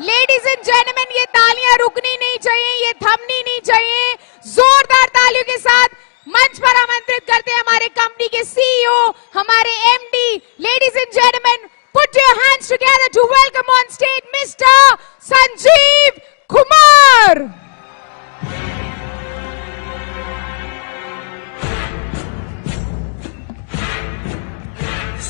Ladies and gentleman, ये तालियां रुकनी नहीं चाहिए, ये थमनी नहीं चाहिए। जोरदार तालियों के साथ मंच पर आमंत्रित करते हैं हमारे कंपनी के सीईओ, हमारे MD. Ladies and gentleman, put your hands together to welcome on stage mister Sanjeev Kumar.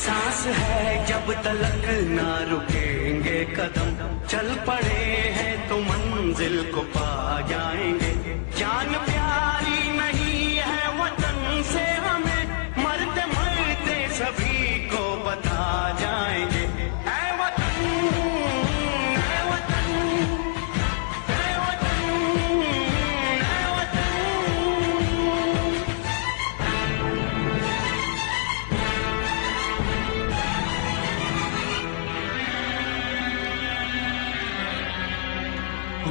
सांस है जब तलक ना रुकेंगे कदम, चल पड़े हैं तो मंजिल को पा जाएंगे। जान प्यारी नहीं है वतन से हमें, मरते मरते सभी को बता जाएंगे। ऐ वतन, ऐ वतन, ऐ वतन, ऐ वतन।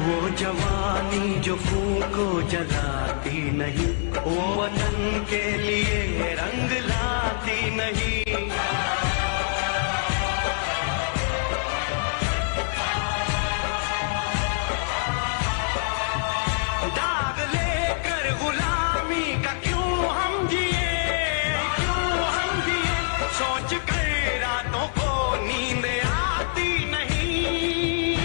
वो जवानी जो फूको जलाती नहीं, वो वतन के लिए रंग लाती नहीं। दाग लेकर गुलामी का क्यों हम जिए, क्यों हम जिए, सोच कर रातों को नींद आती नहीं।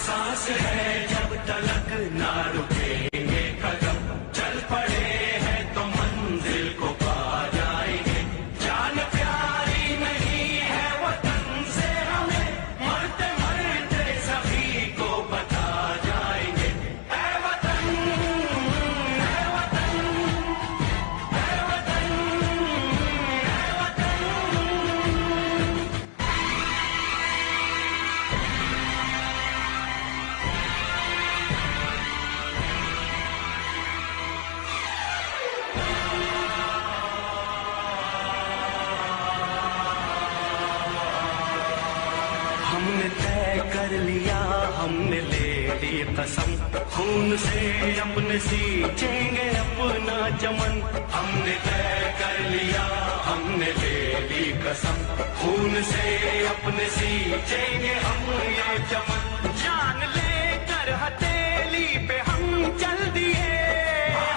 सांस है जब तलक ना रुकेंगे कदम, चल पड़े हैं तो मंजिल को पा जाएंगे। जान प्यारी नहीं है वतन से हमें, मरते मरते सभी को बता जाएंगे। ऐ वतन, ऐ वतन, ऐ वतन, ऐ वतन। हमने तय कर लिया, हमने ले ली कसम, खून से अपने सींचेंगे अपना चमन। हमने तय कर लिया, हमने ले ली कसम, खून से अपने सींचेंगे हम ये चमन। जान लेकर हथेली पे हम चल दिए,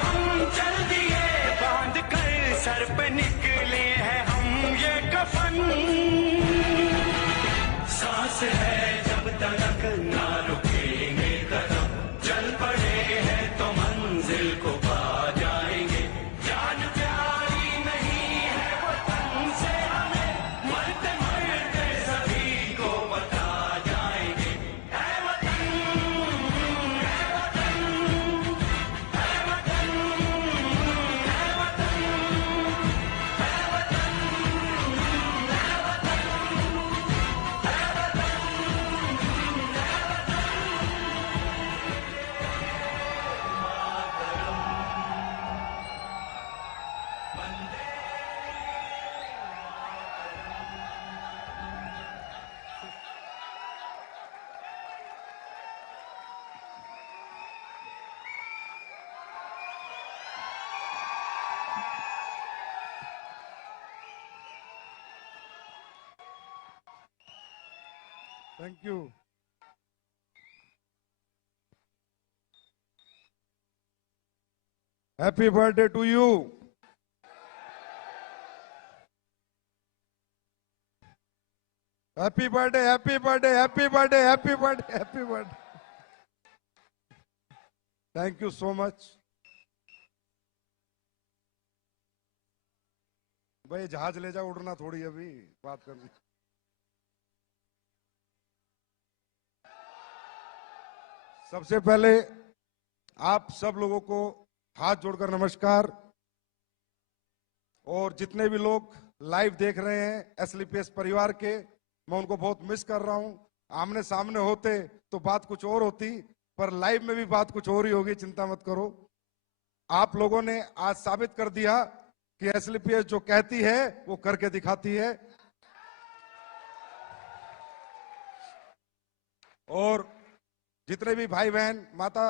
हम चल दिए, बांध कर सर पे निकले हैं हम ये कफन। सांस है जब तलक ना रुकेंगे कदम, चल पड़े हैं तो मंजिल को पा जाएंगे। जान प्यारी नहीं है वतन से हमें, मरते मरते सभी को बता जाएंगे। ऐ वतन, ऐ वतन, ऐ वतन, ऐ वतन, ऐ वतन, ऐ वतन। Thank you. Happy birthday to you. Happy birthday, happy birthday, happy birthday, happy birthday, happy birthday. Thank you so much. भाई जहाज ले जाओ, उड़ना थोड़ी अभी बात करनी। सबसे पहले आप सब लोगों को हाथ जोड़कर नमस्कार। और जितने भी लोग लाइव देख रहे हैं एसलीपीएस परिवार के, मैं उनको बहुत मिस कर रहा हूं। आमने सामने होते तो बात कुछ और होती, पर लाइव में भी बात कुछ और ही होगी, चिंता मत करो। आप लोगों ने आज साबित कर दिया कि एसलीपीएस जो कहती है वो करके दिखाती है। और जितने भी भाई बहन माता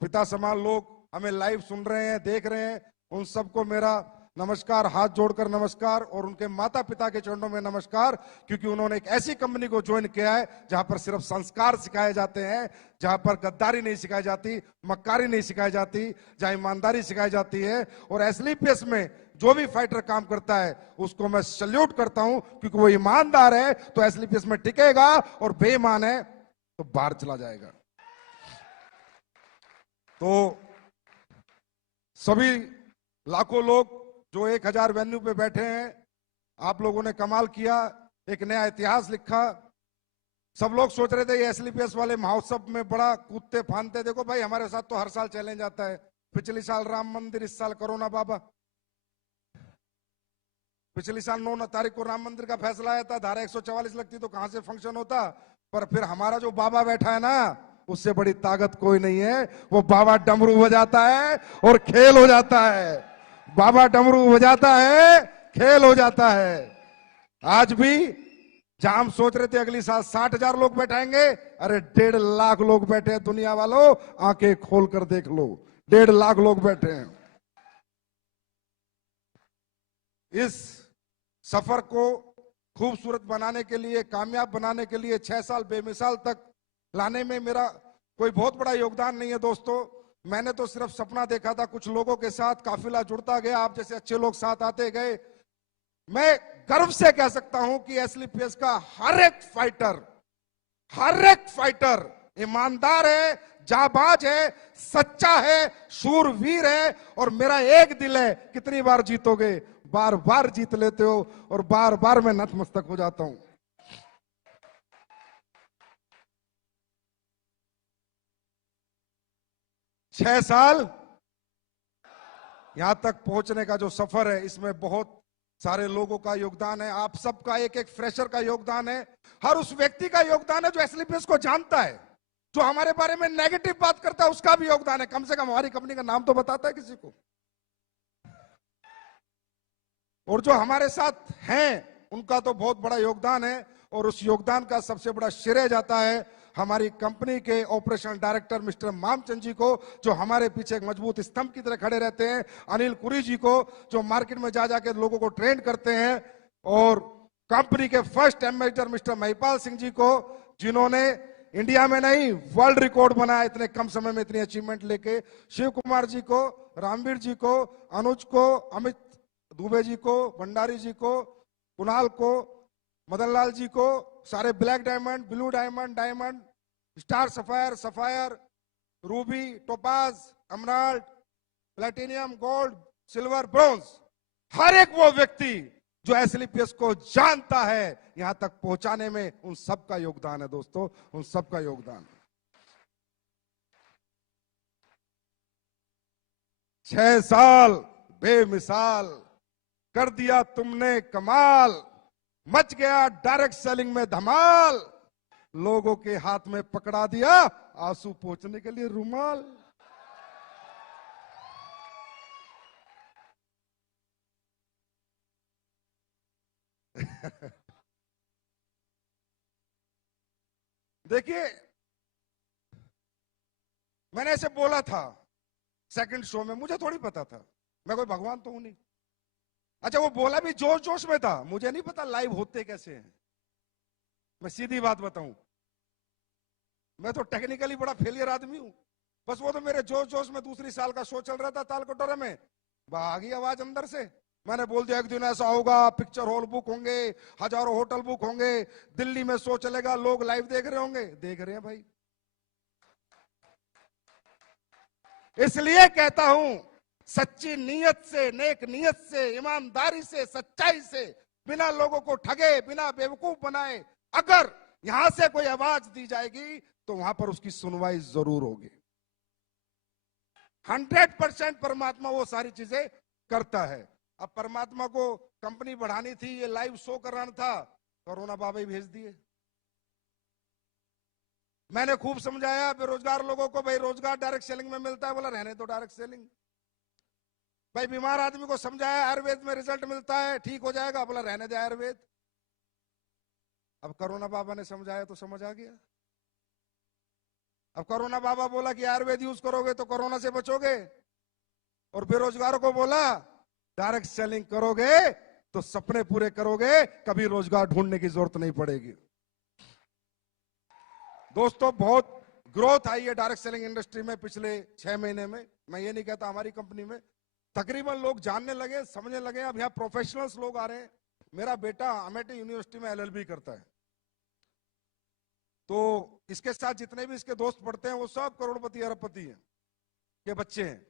पिता समान लोग हमें लाइव सुन रहे हैं, देख रहे हैं, उन सबको मेरा नमस्कार, हाथ जोड़कर नमस्कार, और उनके माता पिता के चरणों में नमस्कार, क्योंकि उन्होंने एक ऐसी कंपनी को ज्वाइन किया है जहां पर सिर्फ संस्कार सिखाए जाते हैं, जहां पर गद्दारी नहीं सिखाई जाती, मक्कारी नहीं सिखाई जाती, जहां ईमानदारी सिखाई जाती है। और एसलीपीएस में जो भी फाइटर काम करता है उसको मैं सल्यूट करता हूं, क्योंकि वो ईमानदार है तो एसलीपीएस में टिकेगा, और बेईमान है तो बाहर चला जाएगा। तो सभी लाखों लोग जो 1000 वेन्यू पे बैठे हैं, आप लोगों ने कमाल किया, एक नया इतिहास लिखा। सब लोग सोच रहे थे ये एसलीपीएस वाले महोत्सव में बड़ा कूदते फांदते, देखो भाई हमारे साथ तो हर साल चैलेंज आता है। पिछले साल राम मंदिर, इस साल कोरोना बाबा। पिछली साल 9 तारीख को राम मंदिर का फैसला आया था, धारा 144 लगती तो कहां से फंक्शन होता। पर फिर हमारा जो बाबा बैठा है ना, उससे बड़ी ताकत कोई नहीं है। वो बाबा डमरू बजाता है और खेल हो जाता है। बाबा डमरू बजाता है, खेल हो जाता है। आज भी जहां हम सोच रहे थे अगली साल 60,000 लोग बैठाएंगे, अरे 1.5 लाख लोग बैठे हैं। दुनिया वालों आंखें खोल कर देख लो, 1.5 लाख लोग बैठे हैं। इस सफर को खूबसूरत बनाने के लिए, कामयाब बनाने के लिए, 6 साल बेमिसाल तक लाने में मेरा कोई बहुत बड़ा योगदान नहीं है दोस्तों। मैंने तो सिर्फ सपना देखा था, कुछ लोगों के साथ काफिला जुड़ता गया, आप जैसे अच्छे लोग साथ आते गए। मैं गर्व से कह सकता हूं कि एसलीपीएस का हर एक फाइटर ईमानदार है, जाबाज है, सच्चा है, शूरवीर है। और मेरा एक दिल है, कितनी बार जीतोगे? बार बार जीत लेते हो, और बार बार मैं नतमस्तक हो जाता हूं। छह साल यहां तक पहुंचने का जो सफर है, इसमें बहुत सारे लोगों का योगदान है। आप सबका, एक एक फ्रेशर का योगदान है, हर उस व्यक्ति का योगदान है जो एसलीपीएस को जानता है। जो हमारे बारे में नेगेटिव बात करता है उसका भी योगदान है, कम से कम हमारी कंपनी का नाम तो बताता है किसी को। और जो हमारे साथ हैं उनका तो बहुत बड़ा योगदान है, और उस योगदान का सबसे बड़ा श्रेय जाता है हमारी कंपनी के ऑपरेशनल डायरेक्टर मिस्टर मामचंद जी को, जो हमारे पीछे एक मजबूत स्तंभ की तरह खड़े रहते हैं, अनिल कुरी जी को, जो मार्केट में जा जाके लोगों को ट्रेन करते हैं, और कंपनी के first ambassador mister Mahipal Singh ji को, जिन्होंने इंडिया में नहीं वर्ल्ड रिकॉर्ड बनाया इतने कम समय में इतनी अचीवमेंट लेके, शिव कुमार जी को, रामवीर जी को, अनुज को, अमित दुबे जी को, भंडारी जी को, कुणाल को, मदन लाल जी को, सारे black diamond, blue diamond, diamond, star sapphire, sapphire, ruby, topaz, emerald, platinum, gold, silver, bronze, हर एक वो व्यक्ति जो एसलीपीएस को जानता है, यहां तक पहुंचाने में उन सबका योगदान है दोस्तों, उन सबका योगदान। 6 साल बेमिसाल कर दिया तुमने कमाल, मच गया डायरेक्ट सेलिंग में धमाल, लोगों के हाथ में पकड़ा दिया आंसू पोंछने के लिए रुमाल। देखिए, मैंने ऐसे बोला था सेकंड शो में, मुझे थोड़ी पता था, मैं कोई भगवान तो हूं नहीं। अच्छा, वो बोला भी जोश जोश में था, मुझे नहीं पता लाइव होते कैसे हैं। मैं सीधी बात बताऊं, मैं तो टेक्निकली बड़ा फेलियर आदमी हूं। बस वो तो मेरे जोश जोश में दूसरी साल का शो चल रहा था ताल कटोरे में, भागी आवाज अंदर से, मैंने बोल दिया एक दिन ऐसा होगा, पिक्चर हॉल बुक होंगे, हजारों होटल बुक होंगे, दिल्ली में शो चलेगा, लोग लाइव देख रहे होंगे। देख रहे हैं भाई। इसलिए कहता हूं, सच्ची नीयत से, नेक नीयत से, ईमानदारी से, सच्चाई से, बिना लोगों को ठगे, बिना बेवकूफ बनाए अगर यहां से कोई आवाज दी जाएगी तो वहां पर उसकी सुनवाई जरूर होगी। 100% परमात्मा वो सारी चीजें करता है। अब परमात्मा को कंपनी बढ़ानी थी, ये लाइव शो कराना था, कोरोना बाबा ही भेज दिए। मैंने खूब समझाया बेरोजगार लोगों को, भाई रोजगार डायरेक्ट सेलिंग में मिलता है, बोला रहने दो डायरेक्ट सेलिंग। भाई बीमार आदमी को समझाया आयुर्वेद में रिजल्ट मिलता है, ठीक हो जाएगा, बोला रहने दे आयुर्वेद। अब कोरोना बाबा ने समझाया तो समझ आ गया। अब कोरोना बाबा बोला कि आयुर्वेद यूज करोगे तो कोरोना से बचोगे, और बेरोजगारों को बोला डायरेक्ट सेलिंग करोगे तो सपने पूरे करोगे, कभी रोजगार ढूंढने की जरूरत नहीं पड़ेगी। दोस्तों, बहुत ग्रोथ आई है डायरेक्ट सेलिंग इंडस्ट्री में पिछले 6 महीने में। मैं ये नहीं कहता हमारी कंपनी में, तकरीबन लोग जानने लगे, समझने लगे। अब यहाँ प्रोफेशनल्स लोग आ रहे हैं। मेरा बेटा अमेठी यूनिवर्सिटी में एलएलबी करता है, तो इसके साथ जितने भी इसके दोस्त पढ़ते हैं वो सब करोड़पति अरबपति हैं के बच्चे हैं।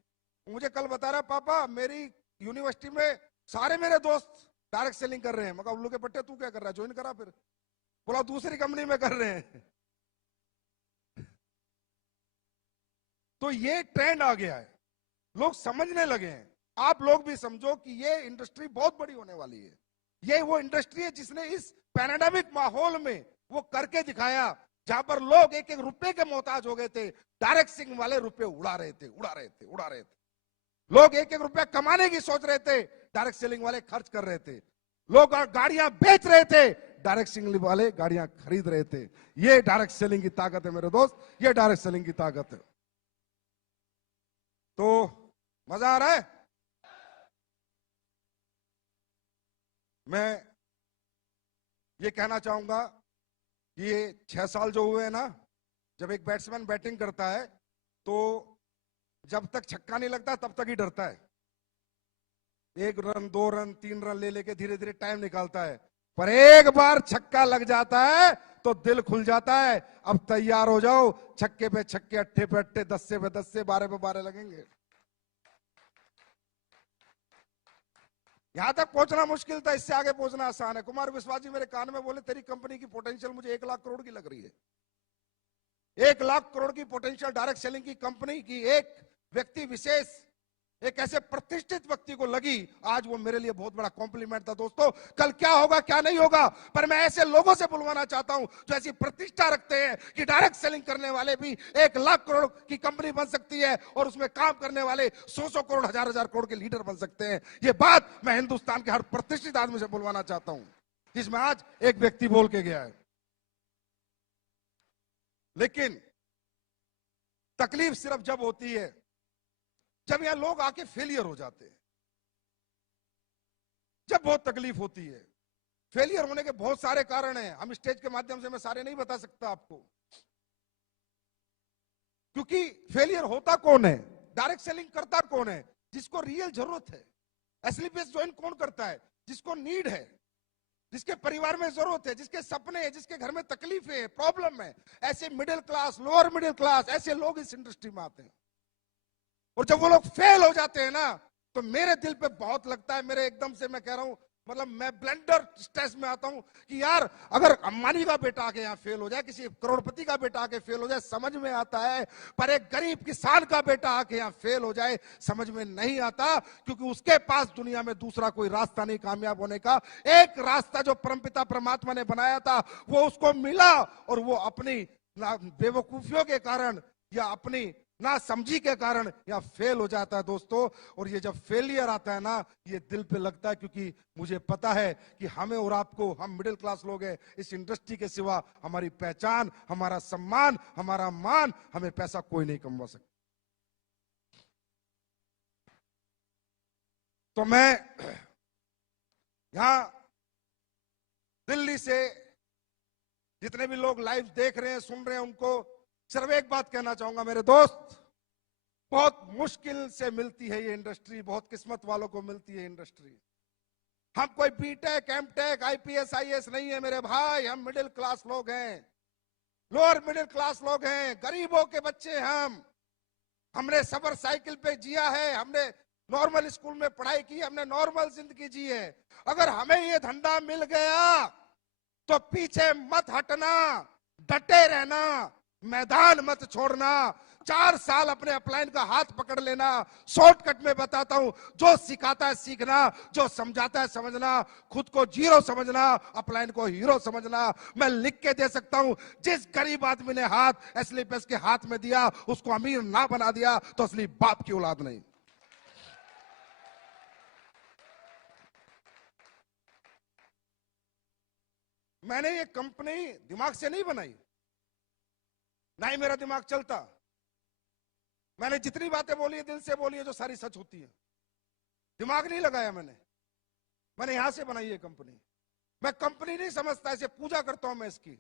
मुझे कल बता रहा, पापा मेरी यूनिवर्सिटी में सारे मेरे दोस्त डायरेक्ट सेलिंग कर रहे हैं। मगर उल्लू के पट्टे तू क्या कर रहा है, ज्वाइन करा। फिर बोला दूसरी कंपनी में कर रहे हैं। तो ये ट्रेंड आ गया है, लोग समझने लगे हैं। आप लोग भी समझो कि ये इंडस्ट्री बहुत बड़ी होने वाली है। ये वो इंडस्ट्री है जिसने इस पैंडेमिक माहौल में वो करके दिखाया, जहां पर लोग एक एक रुपए के मोहताज हो गए थे। डायरेक्ट सेलिंग वाले रुपए उड़ा रहे थे। लोग एक एक रुपया कमाने की सोच रहे थे, डायरेक्ट सेलिंग वाले खर्च कर रहे थे। लोग गाड़ियां बेच रहे थे, डायरेक्ट सेलिंग वाले गाड़ियां खरीद रहे थे। ये डायरेक्ट सेलिंग की ताकत है मेरे दोस्त, ये डायरेक्ट सेलिंग की ताकत है। तो मजा आ रहा है। मैं ये कहना चाहूंगा कि ये 6 साल जो हुए हैं ना, जब एक बैट्समैन बैटिंग करता है तो जब तक छक्का नहीं लगता तब तक ही डरता है। 1 रन 2 रन 3 रन ले लेके धीरे धीरे टाइम निकालता है, पर एक बार छक्का लग जाता है तो दिल खुल जाता है। अब तैयार हो जाओ, छक्के पे छक्के, अट्ठे पे अट्ठे, 10 पे 10, 12 पे 12 लगेंगे। यहां तक पहुंचना मुश्किल था, इससे आगे पहुंचना आसान है। कुमार विश्वास जी मेरे कान में बोले, तेरी कंपनी की पोटेंशियल मुझे 1 लाख करोड़ की लग रही है। 1 लाख करोड़ की पोटेंशियल डायरेक्ट सेलिंग की कंपनी की एक व्यक्ति विशेष, एक ऐसे प्रतिष्ठित व्यक्ति को लगी। आज वो मेरे लिए बहुत बड़ा कॉम्प्लीमेंट था। दोस्तों, कल क्या होगा क्या नहीं होगा, पर मैं ऐसे लोगों से बुलवाना चाहता हूं जो ऐसी प्रतिष्ठा रखते हैं कि डायरेक्ट सेलिंग करने वाले भी 1 लाख करोड़ की कंपनी बन सकती है और उसमें काम करने वाले 100 करोड़, 1000 करोड़ के लीडर बन सकते हैं। ये बात मैं हिंदुस्तान के हर प्रतिष्ठित आदमी से बुलवाना चाहता हूं, जिसमें आज एक व्यक्ति बोल के गया है। लेकिन तकलीफ सिर्फ जब होती है जब यहां लोग आके फेलियर हो जाते हैं, जब बहुत तकलीफ होती है। फेलियर होने के बहुत सारे कारण हैं, हम स्टेज के माध्यम से मैं सारे नहीं बता सकता आपको, क्योंकि फेलियर होता कौन है, डायरेक्ट सेलिंग करता कौन है, जिसको रियल जरूरत है। एसएलपीएस ज्वाइन कौन करता है, जिसको नीड है, जिसके परिवार में जरूरत है, जिसके सपने हैं, जिसके घर में तकलीफें है, प्रॉब्लम है। ऐसे middle class, lower middle class, ऐसे लोग इस इंडस्ट्री में आते हैं। और जब वो लोग फेल हो जाते हैं ना, तो मेरे दिल पे बहुत लगता है। मेरे एकदम से, मैं कह रहा हूं, मतलब मैं ब्लेंडर स्ट्रेस में आता हूं कि यार, अगर अंबानी का बेटा आके यहाँ फेल हो जाए, किसी करोड़पति का बेटा आके फेल हो जाए, समझ में आता है। पर एक गरीब किसान का बेटा आके यहाँ फेल हो जाए, समझ में नहीं आता, क्योंकि उसके पास दुनिया में दूसरा कोई रास्ता नहीं कामयाब होने का। एक रास्ता जो परमपिता परमात्मा ने बनाया था, वो उसको मिला, और वो अपनी बेवकूफियों के कारण या अपनी ना समझी के कारण या फेल हो जाता है दोस्तों। और ये जब फेलियर आता है ना, ये दिल पे लगता है, क्योंकि मुझे पता है कि हमें और आपको, हम मिडिल क्लास लोग हैं, इस इंडस्ट्री के सिवा हमारी पहचान, हमारा सम्मान, हमारा मान, हमें पैसा कोई नहीं कमवा सकता। तो मैं यहां दिल्ली से जितने भी लोग लाइव देख रहे हैं, सुन रहे हैं, उनको सिर्फ एक बात कहना चाहूंगा, मेरे दोस्त, बहुत मुश्किल से मिलती है ये इंडस्ट्री, बहुत किस्मत वालों को मिलती है इंडस्ट्री। हम कोई बीटेक, एमटेक, आईपीएस, आईएएस नहीं है मेरे भाई, हम मिडिल क्लास लोग हैं, लोअर मिडिल क्लास लोग हैं, गरीबों के बच्चे। हमने सबर साइकिल पे जिया है, हमने नॉर्मल स्कूल में पढ़ाई की, हमने नॉर्मल जिंदगी जी है। अगर हमें ये धंधा मिल गया तो पीछे मत हटना, डटे रहना, मैदान मत छोड़ना। 4 साल अपने अपलाइन का हाथ पकड़ लेना। शॉर्टकट में बताता हूं, जो सिखाता है सीखना, जो समझाता है समझना, खुद को जीरो समझना, अपलाइन को हीरो समझना। मैं लिख के दे सकता हूं, जिस गरीब आदमी ने हाथ एसएलपीएस के हाथ में दिया, उसको अमीर ना बना दिया तो असली बाप की औलाद नहीं। मैंने ये कंपनी दिमाग से नहीं बनाई, ना ही मेरा दिमाग चलता। मैंने जितनी बातें बोली है, दिल से बोली है, जो सारी सच होती है। दिमाग नहीं लगाया मैंने यहां से बनाई है कंपनी। मैं कंपनी नहीं समझता, इसे पूजा करता हूं मैं इसकी।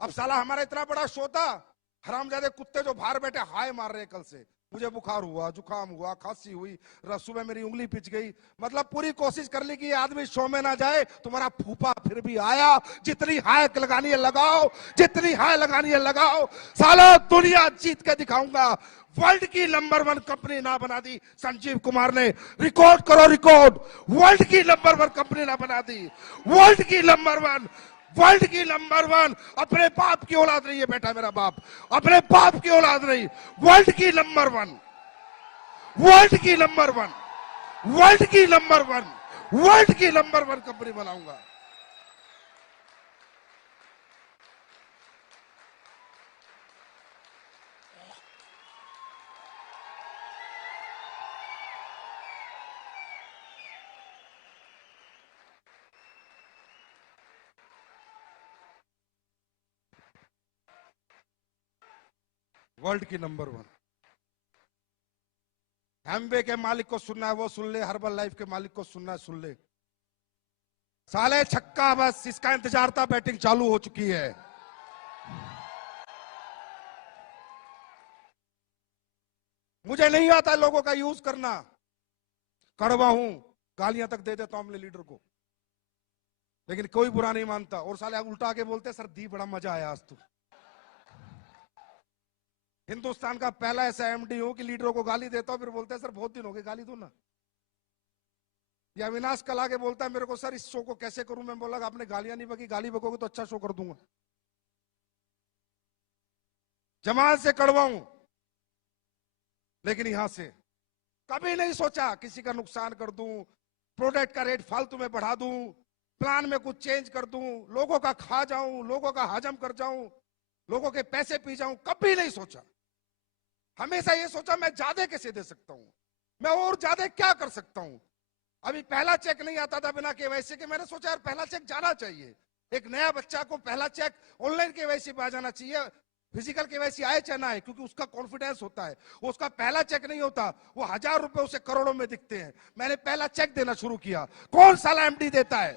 अब साला हमारा इतना बड़ा शो था, हरामजादे कुत्ते जो बाहर बैठे हाय मार रहे हैं कल से। मुझे बुखार हुआ, जुकाम हुआ, खांसी हुई, सुबह मेरी उंगली पिच गई। मतलब पूरी कोशिश कर ली कि ये आदमी शो में ना जाए। तुम्हारा फूफा फिर भी आया। जितनी हाय लगानी है लगाओ, जितनी हाय लगानी है लगाओ। साला दुनिया जीत के दिखाऊंगा। वर्ल्ड की नंबर 1 कंपनी ना बना दी संजीव कुमार ने। रिकॉर्ड करो रिकॉर्ड, वर्ल्ड की नंबर 1 कंपनी ना बना दी। वर्ल्ड की नंबर 1, वर्ल्ड की नंबर 1। अपने बाप की औलाद नहीं है बेटा, मेरा बाप अपने बाप की औलाद नहीं। वर्ल्ड की नंबर 1, वर्ल्ड की नंबर 1, वर्ल्ड की नंबर 1, वर्ल्ड की नंबर 1 कंपनी बनाऊंगा। वर्ल्ड की नंबर 1। एमवे के मालिक को सुनना है वो सुन ले, हर्बल लाइफ के मालिक को सुनना है सुन ले। साले छक्का, बस इसका इंतजार था, बैटिंग चालू हो चुकी है। मुझे नहीं आता लोगों का यूज करना, कड़वा हूं, गालियां तक दे देता हूं अपने लीडर को, लेकिन कोई बुरा नहीं मानता। और साले उल्टा के बोलते सर दी बड़ा मजा आया आज तो। हिंदुस्तान का पहला ऐसा एमडी हूं कि लीडरों को गाली देता हूं, फिर बोलते हैं सर बहुत दिन हो गए गाली दो ना। या अविनाश कल आके बोलता है मेरे को सर इस शो को कैसे करूं। मैं बोला आपने गालियां नहीं बकी, गाली बकोगे तो अच्छा शो कर दूंगा। जमात से कड़वा हूं, लेकिन यहां से कभी नहीं सोचा किसी का नुकसान कर दूं, प्रोडक्ट का रेट फालतू में बढ़ा दूं, प्लान में कुछ चेंज कर दूं, लोगों का खा जाऊं, लोगों का हजम कर जाऊं, लोगों के पैसे पी जाऊं। कभी नहीं सोचा। हमेशा ये सोचा मैं ज्यादा कैसे दे सकता हूं, मैं और ज्यादा क्या कर सकता हूं। अभी पहला चेक नहीं आता था बिना केवाईसी के। मैंने सोचा यार पहला चेक जाना चाहिए। एक नया बच्चा को पहला चेक ऑनलाइन केवाईसी पे आ जाना चाहिए, फिजिकल केवाईसी आए चाहे ना आए, क्योंकि उसका कॉन्फिडेंस होता है। उसका पहला चेक नहीं होता, वो 1000 रुपए उसे करोड़ों में दिखते हैं। मैंने पहला चेक देना शुरू किया। कौन साला एमडी देता है?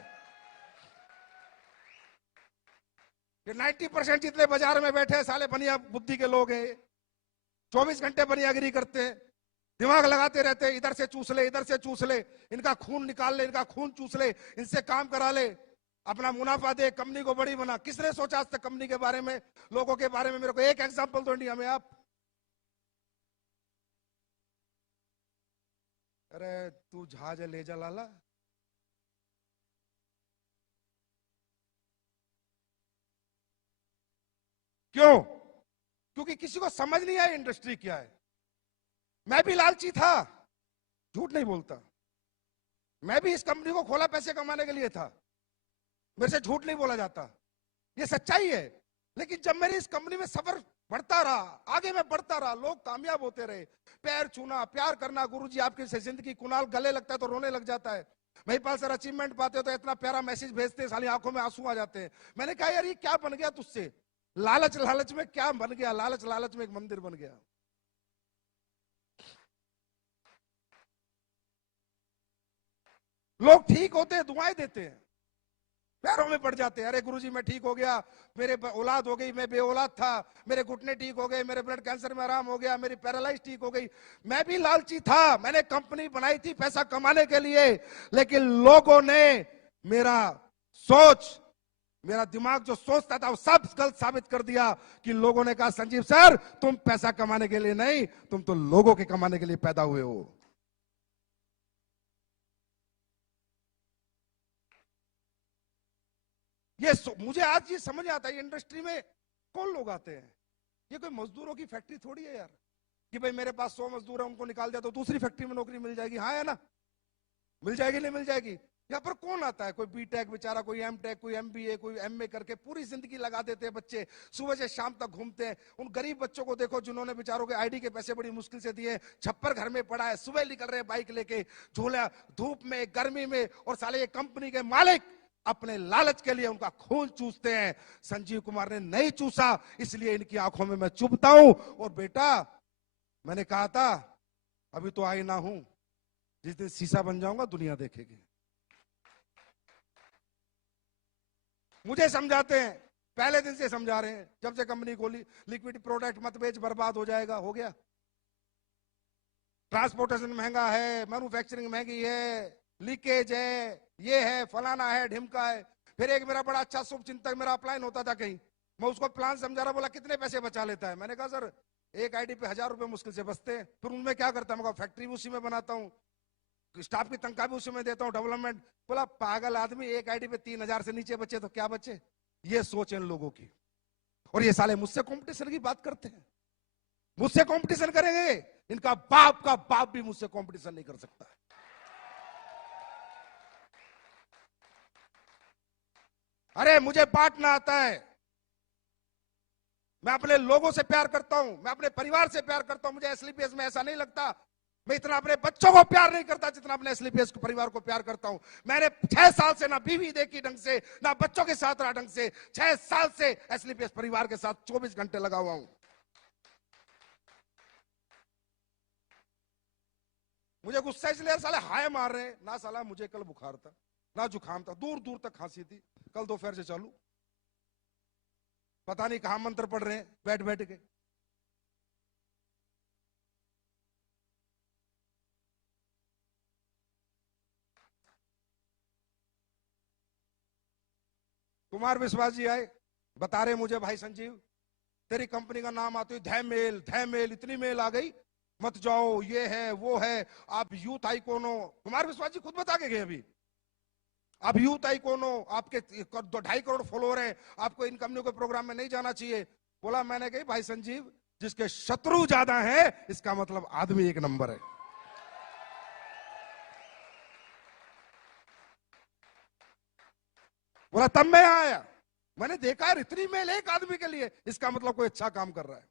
ये 90% जितने बाजार में बैठे साले बनिया बुद्धि के लोग हैं। 24 घंटे बनियागिरी करते हैं, दिमाग लगाते रहते हैं, इधर से चूस ले, इधर से चूस ले, इनका खून निकाल ले, इनका खून चूस ले, इनसे काम करा ले, अपना मुनाफा दे, कंपनी को बड़ी बना। किसने सोचा आज तक कंपनी के बारे में, लोगों के बारे में? मेरे को एक एग्जांपल दो इंडिया में आप। अरे तू जहाज ले जा लाला। क्यों? क्योंकि किसी को समझ नहीं आया इंडस्ट्री क्या है। मैं भी लालची था, झूठ नहीं बोलता। मैं भी इस कंपनी को खोला पैसे कमाने के लिए था, मेरे से झूठ नहीं बोला जाता, ये सच्चाई है। लेकिन जब मेरी इस कंपनी में सफर बढ़ता रहा, आगे मैं बढ़ता रहा, लोग कामयाब होते रहे, पैर छूना, प्यार करना। गुरुजी आपकी जिंदगी, कुणाल गले लगता है तो रोने लग जाता है, महिपाल सर अचीवमेंट पाते हो तो इतना प्यारा मैसेज भेजते हैं, साली आंखों में आंसू आ जाते हैं। मैंने कहा यार ये क्या बन गया तुझसे? लालच लालच में क्या बन गया? लालच लालच में एक मंदिर बन गया। लोग ठीक होते हैं, दुआएं देते हैं, पैरों में पड़ जाते हैं। अरे गुरुजी मैं ठीक हो गया, मेरे औलाद हो गई, मैं बेऔलाद था, मेरे घुटने ठीक हो गए, मेरे ब्लड कैंसर में आराम हो गया, मेरी पैरालाइज ठीक हो गई। मैं भी लालची था, मैंने कंपनी बनाई थी पैसा कमाने के लिए, लेकिन लोगों ने मेरा सोच, मेरा दिमाग जो सोचता था वो सब गलत साबित कर दिया। कि लोगों ने कहा संजीव सर तुम पैसा कमाने के लिए नहीं, तुम तो लोगों के कमाने के लिए पैदा हुए हो। ये मुझे आज ये समझ आता है इंडस्ट्री में कौन लोग आते हैं। ये कोई मजदूरों की फैक्ट्री थोड़ी है यार, कि भाई मेरे पास 100 मजदूर है, उनको निकाल दिया तो दूसरी फैक्ट्री में नौकरी मिल जाएगी। हाँ है ना, मिल जाएगी नहीं मिल जाएगी। यहाँ पर कौन आता है? कोई बीटेक बेचारा, कोई एमटेक, कोई एमबीए, कोई एमए करके पूरी जिंदगी लगा देते हैं बच्चे, सुबह से शाम तक घूमते हैं। उन गरीब बच्चों को देखो जिन्होंने बेचारों के आईडी के पैसे बड़ी मुश्किल से दिए, छप्पर घर में पड़ा है, सुबह निकल रहे हैं बाइक लेके, झूला धूप में गर्मी में, और साले ये कंपनी के मालिक अपने लालच के लिए उनका खून चूसते हैं। संजीव कुमार ने नहीं चूसा, इसलिए इनकी आंखों में मैं चुभता हूं। और बेटा मैंने कहा था अभी तो आई ना हूं, जिस दिन शीशा बन जाऊंगा दुनिया देखेगी। मुझे समझाते हैं, पहले दिन से समझा रहे हैं, जब से कंपनी खोली, लिक्विड प्रोडक्ट मत बेच, बर्बाद हो जाएगा। हो गया। ट्रांसपोर्टेशन महंगा है, मैन्युफैक्चरिंग महंगी है, लीकेज है, ये है, फलाना है, ढिमका है। फिर एक मेरा बड़ा अच्छा शुभ चिंतक मेरा अपलाइन होता था कहीं, मैं उसको प्लान समझा रहा, बोला कितने पैसे बचा लेता है? मैंने कहा सर एक आईडी पे 1000 रुपए मुश्किल से बचते हैं। फिर उनमें क्या करता है? मैं कहा फैक्ट्री भी उसी में बनाता हूँ, स्टाफ की तनख्वाह भी उसी में देता हूँ, डेवलपमेंट। बोला पागल आदमी, एक आईडी पे 3000 से नीचे बचे तो क्या बचे? ये सोच इन लोगों की। और ये साले मुझसे कंपटीशन की बात करते हैं, मुझसे कंपटीशन करेंगे? इनका बाप का बाप भी मुझसे कंपटीशन नहीं कर सकता। अरे मुझे बांटना आता है, मैं अपने लोगों से प्यार करता हूं, मैं अपने परिवार से प्यार करता हूं। मुझे एसलीपीएस में ऐसा नहीं लगता मैं इतना अपने बच्चों को प्यार नहीं करता जितना अपने एसलीपीएस के परिवार को प्यार करता हूं। मैंने 6 साल से ना बीवी देखी ढंग से, ना बच्चों के साथ रहा ढंग से। 6 साल से एसलीपीएस परिवार के साथ 24 घंटे लगा हुआ हूं। मुझे गुस्सा इसलिए साले हाय मार रहे हैं ना। साला मुझे कल बुखार था, ना जुकाम था, दूर दूर तक खांसी थी, कल दोपहर से चालू। पता नहीं कहां मंत्र पढ़ रहे हैं बैठ बैठ के। कुमार विश्वास जी आए, बता रहे मुझे भाई संजीव तेरी कंपनी का नाम आते ही धैमेल धैमेल इतनी मेल आ गई, मत जाओ, ये है वो है, आप यूथ आइकॉन हो। कुमार विश्वास जी खुद बता के गए अभी, आप यूथ आइकॉन हो, आपके 2.5 करोड़ फॉलोअर हैं, आपको इन कंपनियों के प्रोग्राम में नहीं जाना चाहिए। बोला मैंने कही भाई संजीव जिसके शत्रु ज्यादा है इसका मतलब आदमी एक नंबर है। बोला तब मैं आया, मैंने देखा है इतनी मेल एक आदमी के लिए, इसका मतलब कोई अच्छा काम कर रहा है।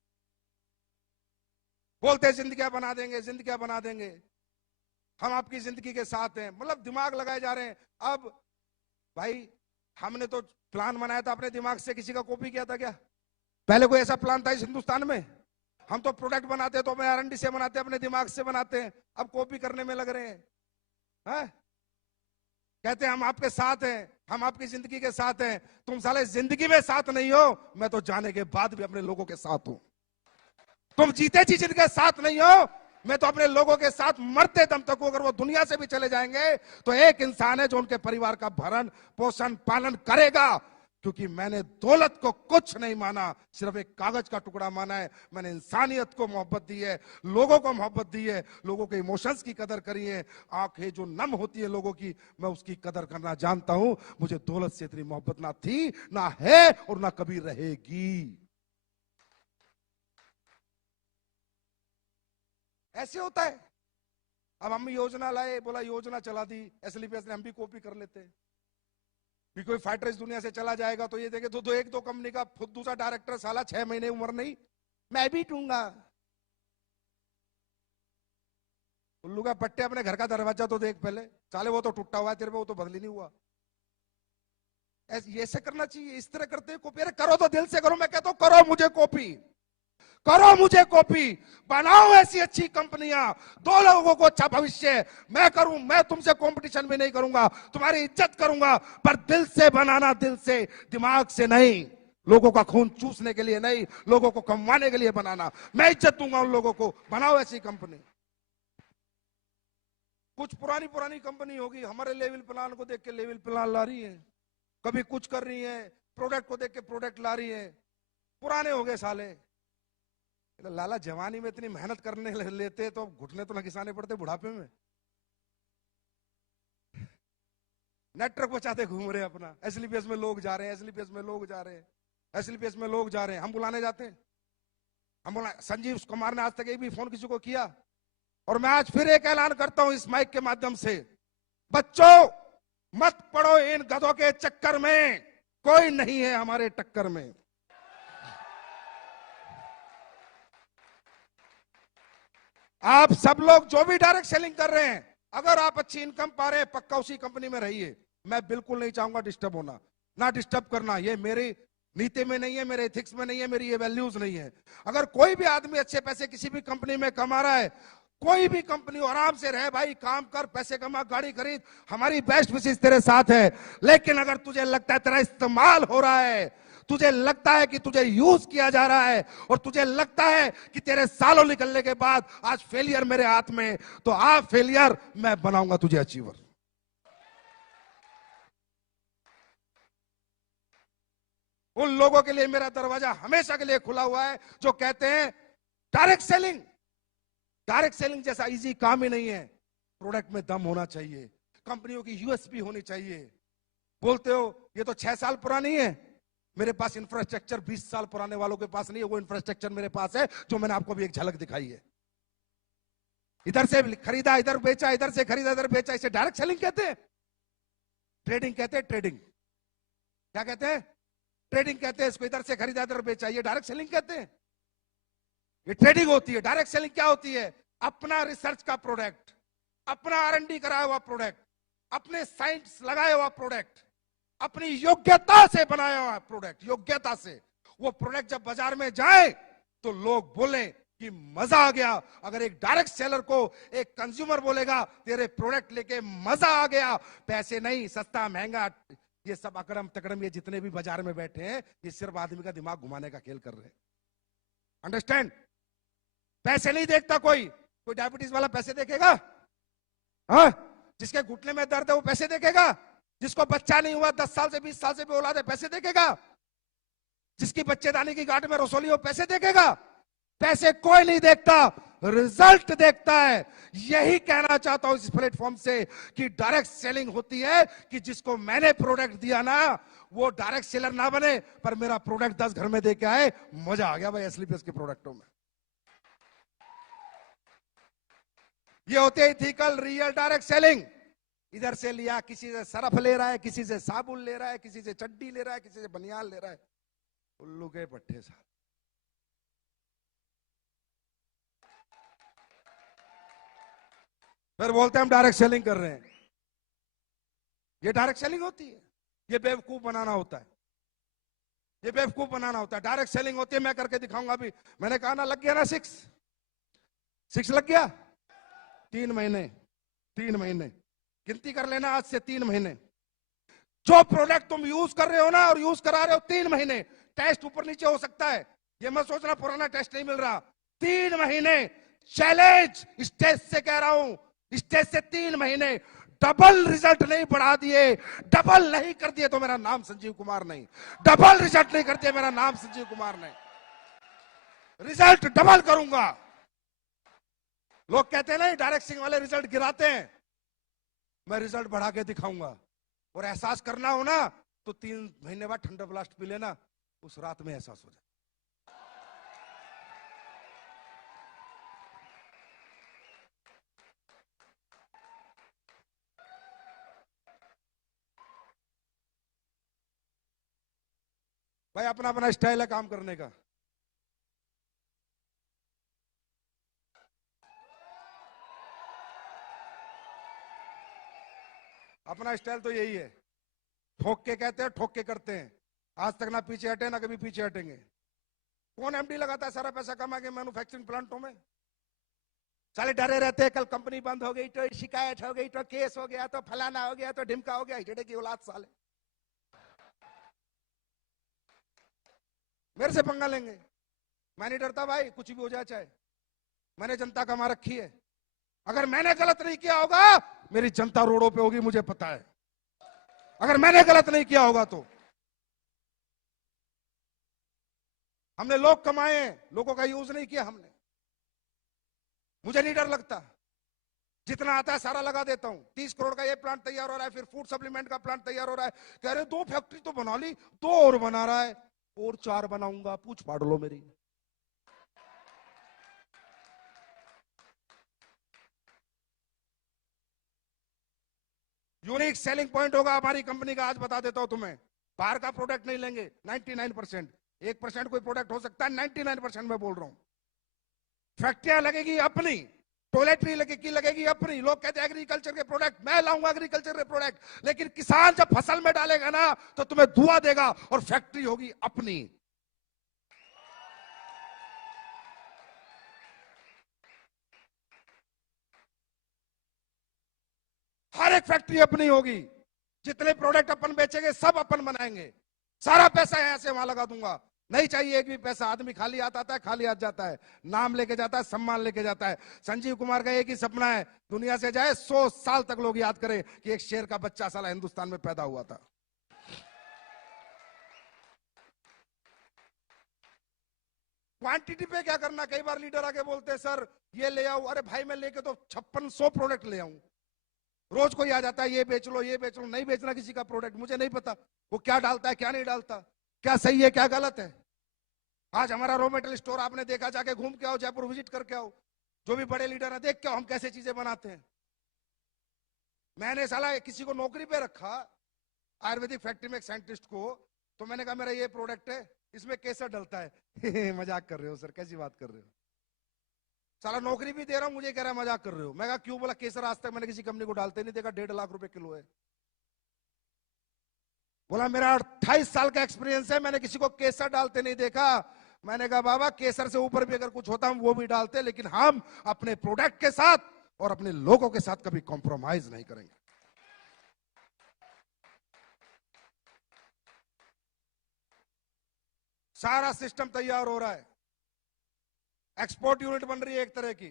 बोलते जिंदगियां बना देंगे, जिंदगियां बना देंगे, हम आपकी जिंदगी के साथ हैं, मतलब दिमाग लगाए जा रहे हैं। अब भाई हमने तो प्लान बनाया था अपने दिमाग से, किसी का कॉपी किया था क्या? पहले कोई ऐसा प्लान था इस हिंदुस्तान में? हम तो प्रोडक्ट बनाते तो अपने R&D से बनाते, अपने दिमाग से बनाते हैं, अब कॉपी करने में लग रहे हैं। है? कहते हैं हम आपके साथ हैं, हम आपकी जिंदगी के साथ हैं। तुम साले जिंदगी में साथ नहीं हो, मैं तो जाने के बाद भी अपने लोगों के साथ हूं। तुम जीते जी जिनके साथ नहीं हो, मैं तो अपने लोगों के साथ मरते दम तक हूं। अगर वो दुनिया से भी चले जाएंगे तो एक इंसान है जो उनके परिवार का भरण पोषण पालन करेगा, क्योंकि मैंने दौलत को कुछ नहीं माना, सिर्फ एक कागज का टुकड़ा माना है। मैंने इंसानियत को मोहब्बत दी है, लोगों को मोहब्बत दी है, लोगों के इमोशंस की कदर करी है। आंखें जो नम होती है लोगों की, मैं उसकी कदर करना जानता हूं। मुझे दौलत से इतनी मोहब्बत ना थी, ना है और ना कभी रहेगी। ऐसे होता है। अब हम योजना लाए, बोला योजना चला दी एसलीपीएस ने, हम भी कॉपी कर लेते हैं। भी कोई फाइटर इस दुनिया से चला जाएगा तो ये देखे तो एक दो कंपनी का खुद दूसरा डायरेक्टर साला 6 महीने उम्र नहीं, मैं भी दूंगा। उल्लू का पट्टे, अपने घर का दरवाजा तो देख पहले, साले वो तो टूटा हुआ है तेरे पे, वो तो बदली नहीं हुआ। ऐसे करना चाहिए, इस तरह करते हैं कॉपी। अरे करो तो दिल से करो, मैं कहता हूं करो मुझे कॉपी, करो मुझे कॉपी, बनाओ ऐसी अच्छी कंपनियां, दो लोगों को अच्छा भविष्य। मैं करूं, मैं तुमसे कंपटीशन भी नहीं करूंगा, तुम्हारी इज्जत करूंगा, पर दिल से बनाना, दिल से, दिमाग से नहीं। लोगों का खून चूसने के लिए नहीं, लोगों को कमवाने के लिए बनाना। मैं इज्जत दूंगा उन लोगों को, बनाओ ऐसी कंपनी। कुछ पुरानी पुरानी कंपनी होगी, हमारे लेवल प्लान को देख के लेवल प्लान ला रही है, कभी कुछ कर रही है, प्रोडक्ट को देख के प्रोडक्ट ला रही है। पुराने हो गए साले। लाला जवानी में इतनी मेहनत करने लेते तो घुटने तो न घिसाने पड़ते बुढ़ापे में। नेटवर्क बचाते घूम रहे अपना, एसलीपीएस में लोग जा रहे हैं, एसलीपीएस में लोग जा रहे हैं, एसलीपीएस में लोग जा रहे हैं। हम बुलाने जाते हैं, हम बोला संजीव कुमार ने आज तक एक भी फोन किसी को किया? और मैं आज फिर एक ऐलान करता हूं इस माइक के माध्यम से, बच्चों मत पड़ो इन गधों के चक्कर में, कोई नहीं है हमारे टक्कर में। आप सब लोग जो भी डायरेक्ट सेलिंग कर रहे हैं, अगर आप अच्छी इनकम पा रहे हैं, पक्का उसी कंपनी में रहिए। मैं बिल्कुल नहीं चाहूंगा डिस्टर्ब होना, ना डिस्टर्ब करना, ये मेरी नीति में नहीं है, मेरे एथिक्स में नहीं है, मेरी ये वैल्यूज नहीं है। अगर कोई भी आदमी अच्छे पैसे किसी भी कंपनी में कमा रहा है, कोई भी कंपनी हो, आराम से रहे भाई, काम कर, पैसे कमा, गाड़ी खरीद, हमारी बेस्ट विशेष तेरे साथ है। लेकिन अगर तुझे लगता है तेरा इस्तेमाल हो रहा है, तुझे लगता है कि तुझे यूज किया जा रहा है, और तुझे लगता है कि तेरे सालों निकलने के बाद आज फेलियर मेरे हाथ में, तो आप फेलियर, मैं बनाऊंगा तुझे अचीवर। उन लोगों के लिए मेरा दरवाजा हमेशा के लिए खुला हुआ है जो कहते हैं डायरेक्ट सेलिंग, डायरेक्ट सेलिंग जैसा इजी काम ही नहीं है। प्रोडक्ट में दम होना चाहिए, कंपनियों की यूएसपी होनी चाहिए। बोलते हो ये तो 6 साल पुरानी है, मेरे पास इंफ्रास्ट्रक्चर 20 साल पुराने वालों के पास नहीं है, वो इंफ्रास्ट्रक्चर मेरे पास है जो मैंने आपको भी एक झलक दिखाई है। इधर से खरीदा, इधर बेचा, इधर से खरीदा, इधर बेचा, इसे डायरेक्ट सेलिंग कहते हैं। ट्रेडिंग कहते हैं, ट्रेडिंग। क्या कहते हैं? ट्रेडिंग कहते हैं इसको। इधर से खरीदा, इधर बेचा, ये डायरेक्ट सेलिंग कहते हैं। ये ट्रेडिंग होती है। डायरेक्ट सेलिंग क्या होती है? अपना रिसर्च का प्रोडक्ट, अपना R&D कराया हुआ प्रोडक्ट, अपने साइंस लगाया हुआ प्रोडक्ट, अपनी योग्यता से बनाया हुआ प्रोडक्ट, योग्यता से वो प्रोडक्ट जब बाजार में जाए तो लोग बोले कि मजा आ गया। अगर एक डायरेक्ट सेलर को एक कंज्यूमर बोलेगा तेरे प्रोडक्ट लेके मजा आ गया, पैसे नहीं, सस्ता महंगा, ये सब अकड़म तकड़म, ये जितने भी बाजार में बैठे हैं, ये सिर्फ आदमी का दिमाग घुमाने का खेल कर रहे हैं। अंडरस्टैंड? पैसे नहीं देखता कोई। कोई डायबिटीज वाला पैसे देखेगा? हाँ? जिसके घुटने में दर्द है वो पैसे देखेगा? जिसको बच्चा नहीं हुआ 10 साल से 20 साल से भी औलाद है, पैसे देखेगा? जिसकी बच्चेदानी की गांठ में रसोली हो, पैसे देखेगा? पैसे कोई नहीं देखता, रिजल्ट देखता है। यही कहना चाहता हूं इस प्लेटफॉर्म से कि डायरेक्ट सेलिंग होती है कि जिसको मैंने प्रोडक्ट दिया ना, वो डायरेक्ट सेलर ना बने, पर मेरा प्रोडक्ट 10 घर में दे के आए। मजा आ गया भाई एसलीपीएस के प्रोडक्टों में। ये होते है इथिकल रियल डायरेक्ट सेलिंग। इधर से लिया, किसी से सरफ ले रहा है, किसी से साबुन ले रहा है, किसी से चड्डी ले रहा है, किसी से बनियान ले रहा है, उल्लू के पट्टे साथ। फिर बोलते हैं हम डायरेक्ट सेलिंग कर रहे हैं। ये डायरेक्ट सेलिंग होती है? ये बेवकूफ बनाना होता है, ये बेवकूफ बनाना होता है। डायरेक्ट सेलिंग होती है, मैं करके दिखाऊंगा। अभी मैंने कहा ना, लग गया ना 6 लग गया। 3 महीने, 3 महीने गिनती कर लेना, आज से 3 महीने। जो प्रोडक्ट तुम यूज कर रहे हो ना और यूज करा रहे हो 3 महीने, टेस्ट ऊपर नीचे हो सकता है, ये मत सोचना पुराना टेस्ट नहीं मिल रहा। 3 महीने चैलेंज, स्टेज से कह रहा हूं, स्टेज से 3 महीने डबल रिजल्ट नहीं बढ़ा दिए, डबल नहीं कर दिए तो मेरा नाम संजीव कुमार नहीं। डबल रिजल्ट नहीं कर दिया, मेरा नाम संजीव कुमार नहीं। रिजल्ट डबल करूंगा। लोग कहते हैं नहीं डायरेक्ट सेलिंग वाले रिजल्ट गिराते हैं, मैं रिजल्ट बढ़ा के दिखाऊंगा। और एहसास करना हो ना तो 3 महीने बाद ठंडा ब्लास्ट पी लेना, उस रात में एहसास हो जाए। भाई अपना अपना स्टाइल है काम करने का। अपना स्टाइल तो यही है, ठोक के कहते हैं, ठोक के करते हैं। आज तक ना पीछे हटे, ना कभी पीछे हटेंगे। कौन एमडी लगाता है सारा पैसा कमा के मैन्युफैक्चरिंग प्लांटों में? साले डरे रहते हैं, कल कंपनी बंद हो गई तो शिकायत हो गई, तो केस हो गया, तो फलाना हो गया, तो ढिमका हो गया। हिजड़े की औलाद साले मेरे से पंगा लेंगे। मैं नहीं डरता भाई, कुछ भी हो जाए चाहे। मैंने जनता कमा रखी है। अगर मैंने गलत नहीं किया होगा, मेरी जनता रोडों पे होगी, मुझे पता है। अगर मैंने गलत नहीं किया होगा तो हमने लोग कमाए, लोगों का यूज नहीं किया हमने। मुझे नहीं डर लगता, जितना आता है सारा लगा देता हूं। 30 करोड़ का ये प्लांट तैयार हो रहा है, फिर फूड सप्लीमेंट का प्लांट तैयार हो रहा है। कह रहे 2 फैक्ट्री तो बना ली, 2 और बना रहा है, और 4 बनाऊंगा, पूछ फाड़ लो मेरी। यूनिक सेलिंग पॉइंट होगा हमारी कंपनी का, आज बता देता हूं तुम्हें। बाहर का प्रोडक्ट नहीं लेंगे, 99%। 1% कोई प्रोडक्ट हो सकता है, 99% मैं बोल रहा हूं। फैक्ट्रियां लगेगी अपनी, टॉयलेटरी लगेगी अपनी। लोग कहते हैं एग्रीकल्चर के प्रोडक्ट, मैं लाऊंगा एग्रीकल्चर के प्रोडक्ट, लेकिन किसान जब फसल में डालेगा ना तो तुम्हें धुआं देगा, और फैक्ट्री होगी अपनी। हर एक फैक्ट्री अपनी होगी, जितने प्रोडक्ट अपन बेचेंगे सब अपन बनाएंगे, सारा पैसा यहां से वहां लगा दूंगा, नहीं चाहिए एक भी पैसा। आदमी खाली हाथ आता है, खाली हाथ जाता है, नाम लेके जाता है, सम्मान लेके जाता है। संजीव कुमार का एक ही सपना है, दुनिया से जाए 100 साल तक लोग याद करें कि एक शेर का बच्चा साला हिंदुस्तान में पैदा हुआ था। क्वांटिटी पे क्या करना, कई बार लीडर आके बोलते हैं सर ये ले आओ, अरे भाई मैं लेके तो 5600 प्रोडक्ट ले आऊं, रोज कोई आ जाता है ये बेच लो ये बेच लो, नहीं बेचना किसी का प्रोडक्ट, मुझे नहीं पता वो क्या डालता है क्या नहीं डालता, क्या सही है क्या गलत है। आज हमारा रॉ मेटेरियल स्टोर आपने देखा, जाके घूम के आओ, जयपुर विजिट करके आओ, जो भी बड़े लीडर है देख के आओ हम कैसे चीजें बनाते हैं। मैंने साला किसी को नौकरी पे रखा आयुर्वेदिक फैक्ट्री में एक साइंटिस्ट को, तो मैंने कहा मेरा ये प्रोडक्ट है इसमें केसर डलता है मजाक कर रहे हो सर, कैसी बात कर रहे हो, साला नौकरी भी दे रहा हूं मुझे कह रहा है मजाक कर रहे हो। मैं कहा क्यों, बोला केसर आज तक मैंने किसी कंपनी को डालते नहीं देखा, 1.5 लाख रुपए किलो है। बोला मेरा 28 साल का एक्सपीरियंस है, मैंने किसी को केसर डालते नहीं देखा। मैंने कहा बाबा केसर से ऊपर भी अगर कुछ होता हम वो भी डालते, लेकिन हम अपने प्रोडक्ट के साथ और अपने लोगों के साथ कभी कॉम्प्रोमाइज नहीं करेंगे। सारा सिस्टम तैयार हो रहा है, एक्सपोर्ट यूनिट बन रही है एक तरह की,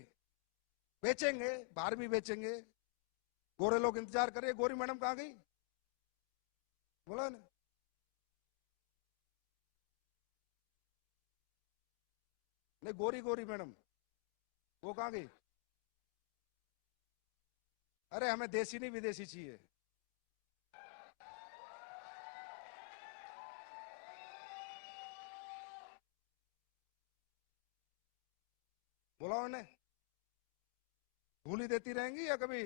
बेचेंगे बाहर भी बेचेंगे। गोरे लोग इंतजार कर रहे हैं, गोरी मैडम कहां गई, बोला ना नहीं, गोरी गोरी मैडम वो कहां गई, अरे हमें देसी नहीं विदेशी चाहिए। बोला उन्हें, भूली देती रहेंगी या कभी,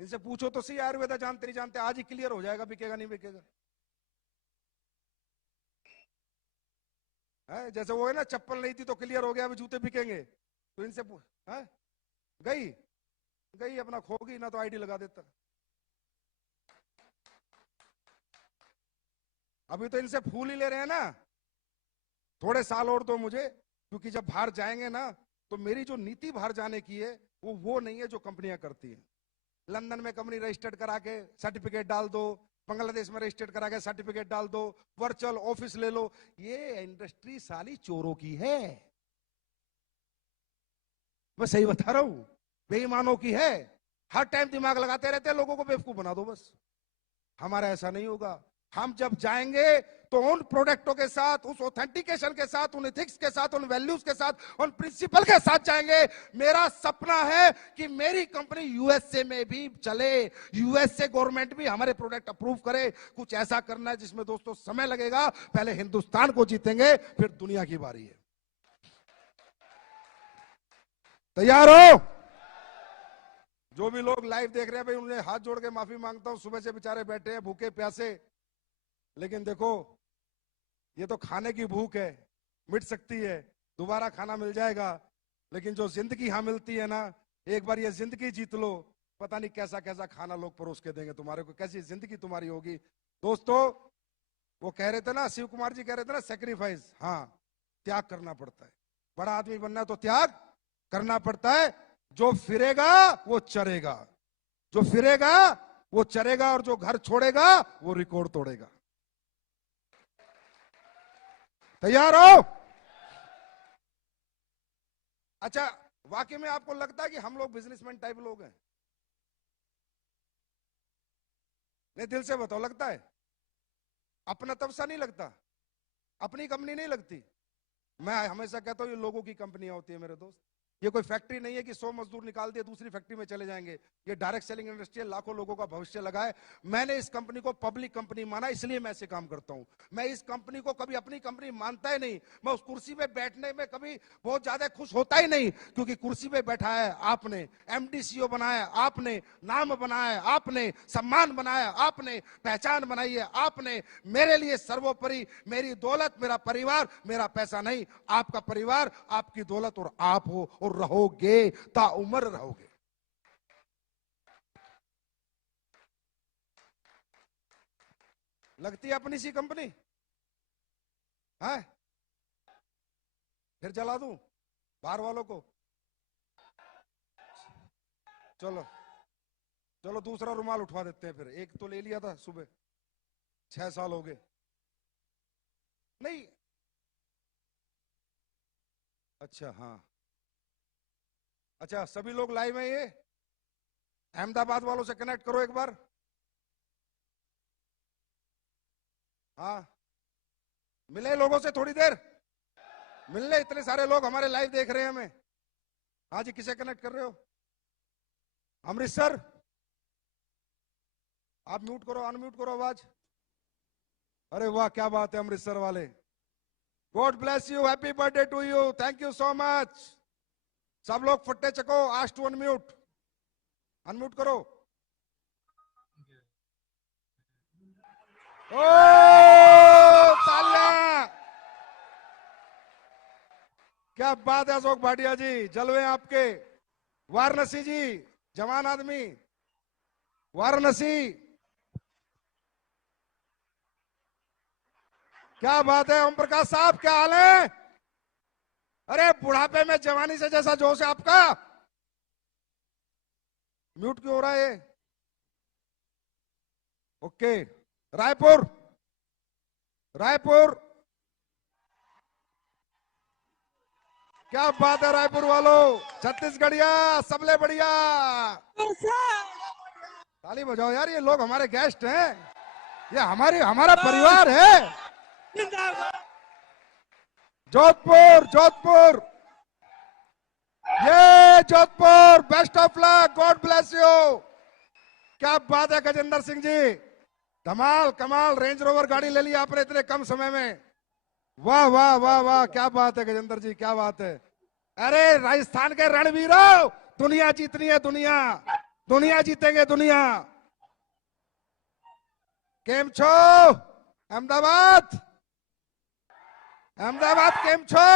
इनसे पूछो तो सही आयुर्वेदा जानते नहीं जानते, आज ही क्लियर हो जाएगा बिकेगा नहीं बिकेगा। है जैसे वो है ना, चप्पल नहीं थी तो क्लियर हो गया अभी जूते बिकेंगे, तो इनसे है गई गई अपना खोगी ना, तो आईडी लगा देता। अभी तो इनसे फूल ही ले रहे हैं ना, थोड़े साल और दो मुझे, क्योंकि जब बाहर जाएंगे ना तो मेरी जो नीति बाहर जाने की है वो नहीं है जो कंपनियां करती हैं। लंदन में कंपनी रजिस्टर्ड करा के सर्टिफिकेट डाल दो, बांग्लादेश में रजिस्टर्ड करा के सर्टिफिकेट डाल दो, वर्चुअल ऑफिस ले लो, ये इंडस्ट्री साली चोरों की है, मैं सही बता रहा हूं, बेईमानों की है। हर टाइम दिमाग लगाते रहते हैं, लोगों को बेवकूफ बना दो बस। हमारा ऐसा नहीं होगा, हम जब जाएंगे तो उन प्रोडक्टों के साथ, उस ऑथेंटिकेशन के साथ, उन एथिक्स के साथ, उन वैल्यूज के साथ, उन प्रिंसिपल के साथ जाएंगे। मेरा सपना है कि मेरी कंपनी यूएसए में भी चले, यूएसए गवर्नमेंट भी हमारे प्रोडक्ट अप्रूव करे। कुछ ऐसा करना है जिसमें दोस्तों समय लगेगा, पहले हिंदुस्तान को जीतेंगे फिर दुनिया की बारी है। तैयार हो? जो भी लोग लाइव देख रहे हैं भाई उन्हें हाथ जोड़ के माफी मांगता हूं, सुबह से बेचारे बैठे हैं भूखे प्यासे, लेकिन देखो ये तो खाने की भूख है, मिट सकती है, दोबारा खाना मिल जाएगा, लेकिन जो जिंदगी यहां मिलती है ना, एक बार ये जिंदगी जीत लो, पता नहीं कैसा कैसा खाना लोग परोस के देंगे तुम्हारे को, कैसी जिंदगी तुम्हारी होगी। दोस्तों वो कह रहे थे ना, शिव कुमार जी कह रहे थे ना, सेक्रीफाइस, हाँ त्याग करना पड़ता है, बड़ा आदमी बनना है तो त्याग करना पड़ता है। जो फिरेगा वो चरेगा, जो फिरेगा वो चरेगा, और जो घर छोड़ेगा वो रिकॉर्ड तोड़ेगा। तैयार हो? अच्छा, वाकई में आपको लगता है कि हम लोग बिजनेसमैन टाइप लोग हैं? नहीं दिल से बताओ, लगता है? अपना तब सा नहीं लगता, अपनी कंपनी नहीं लगती। मैं हमेशा कहता हूं ये लोगों की कंपनियां होती है मेरे दोस्त, ये कोई फैक्ट्री नहीं है कि 100 मजदूर निकाल दिए दूसरी फैक्ट्री में चले जाएंगे। ये डायरेक्ट सेलिंग इंडस्ट्री है, लाखों लोगों का भविष्य लगा है। मैंने इस कंपनी को पब्लिक कंपनी माना, इसलिए मैं ऐसे काम करता हूं। मैं इस कंपनी को कभी अपनी कंपनी मानता ही नहीं। मैं उस कुर्सी पे बैठने में कभी बहुत ज्यादा खुश होता ही नहीं, क्योंकि कुर्सी पे बैठा है आपने, एमडी सीईओ बनाया आपने, नाम बनाया आपने, सम्मान बनाया आपने, पहचान बनाई है आपने। मेरे लिए सर्वोपरि मेरी दौलत, मेरा परिवार, मेरा पैसा नहीं, आपका परिवार, आपकी दौलत और आप हो, और रहोगे, ताउम्र रहोगे। लगती है अपनी सी कंपनी है? फिर जला दूं बाहर वालों को? चलो चलो दूसरा रुमाल उठवा देते हैं फिर, एक तो ले लिया था सुबह, 6 साल हो गए। नहीं, अच्छा हाँ, अच्छा सभी लोग लाइव हैं ये? अहमदाबाद वालों से कनेक्ट करो एक बार। हाँ, मिले लोगों से थोड़ी देर, मिलने, इतने सारे लोग हमारे लाइव देख रहे हैं हमें। हाँ जी, किसे कनेक्ट कर रहे हो? अमृतसर, आप म्यूट करो, अनम्यूट करो आवाज। अरे वाह, क्या बात है अमृतसर वाले। God bless you, happy birthday to you, thank you so much. सब लोग फट्टे चको, आस्क टू अनम्यूट, अनम्यूट करो। ओ तालियां, क्या बात है अशोक भाटिया जी, जलवे आपके। वाराणसी जी, जवान आदमी, वाराणसी, क्या बात है। ओम प्रकाश साहब, क्या हाल है? अरे बुढ़ापे में जवानी से जैसा जोश है आपका। म्यूट क्यों हो रहा है ये? ओके, रायपुर, रायपुर, क्या बात है रायपुर वालों, छत्तीसगढ़िया, सबले बढ़िया, ताली बजाओ यार, ये लोग हमारे गेस्ट हैं, ये हमारा परिवार है। जोधपुर, जोधपुर, ये Jodhpur, best of luck, God bless you. क्या बात है गजेंद्र सिंह जी, धमाल कमाल, रेंज रोवर गाड़ी ले ली आपने इतने कम समय में। वाह वाह वाह वाह, क्या बात है गजेंद्र जी, क्या बात है। अरे राजस्थान के रणवीरों, दुनिया जीतनी है, दुनिया, दुनिया जीतेंगे, दुनिया। केम छो अहमदाबाद, अहमदाबाद केम छो?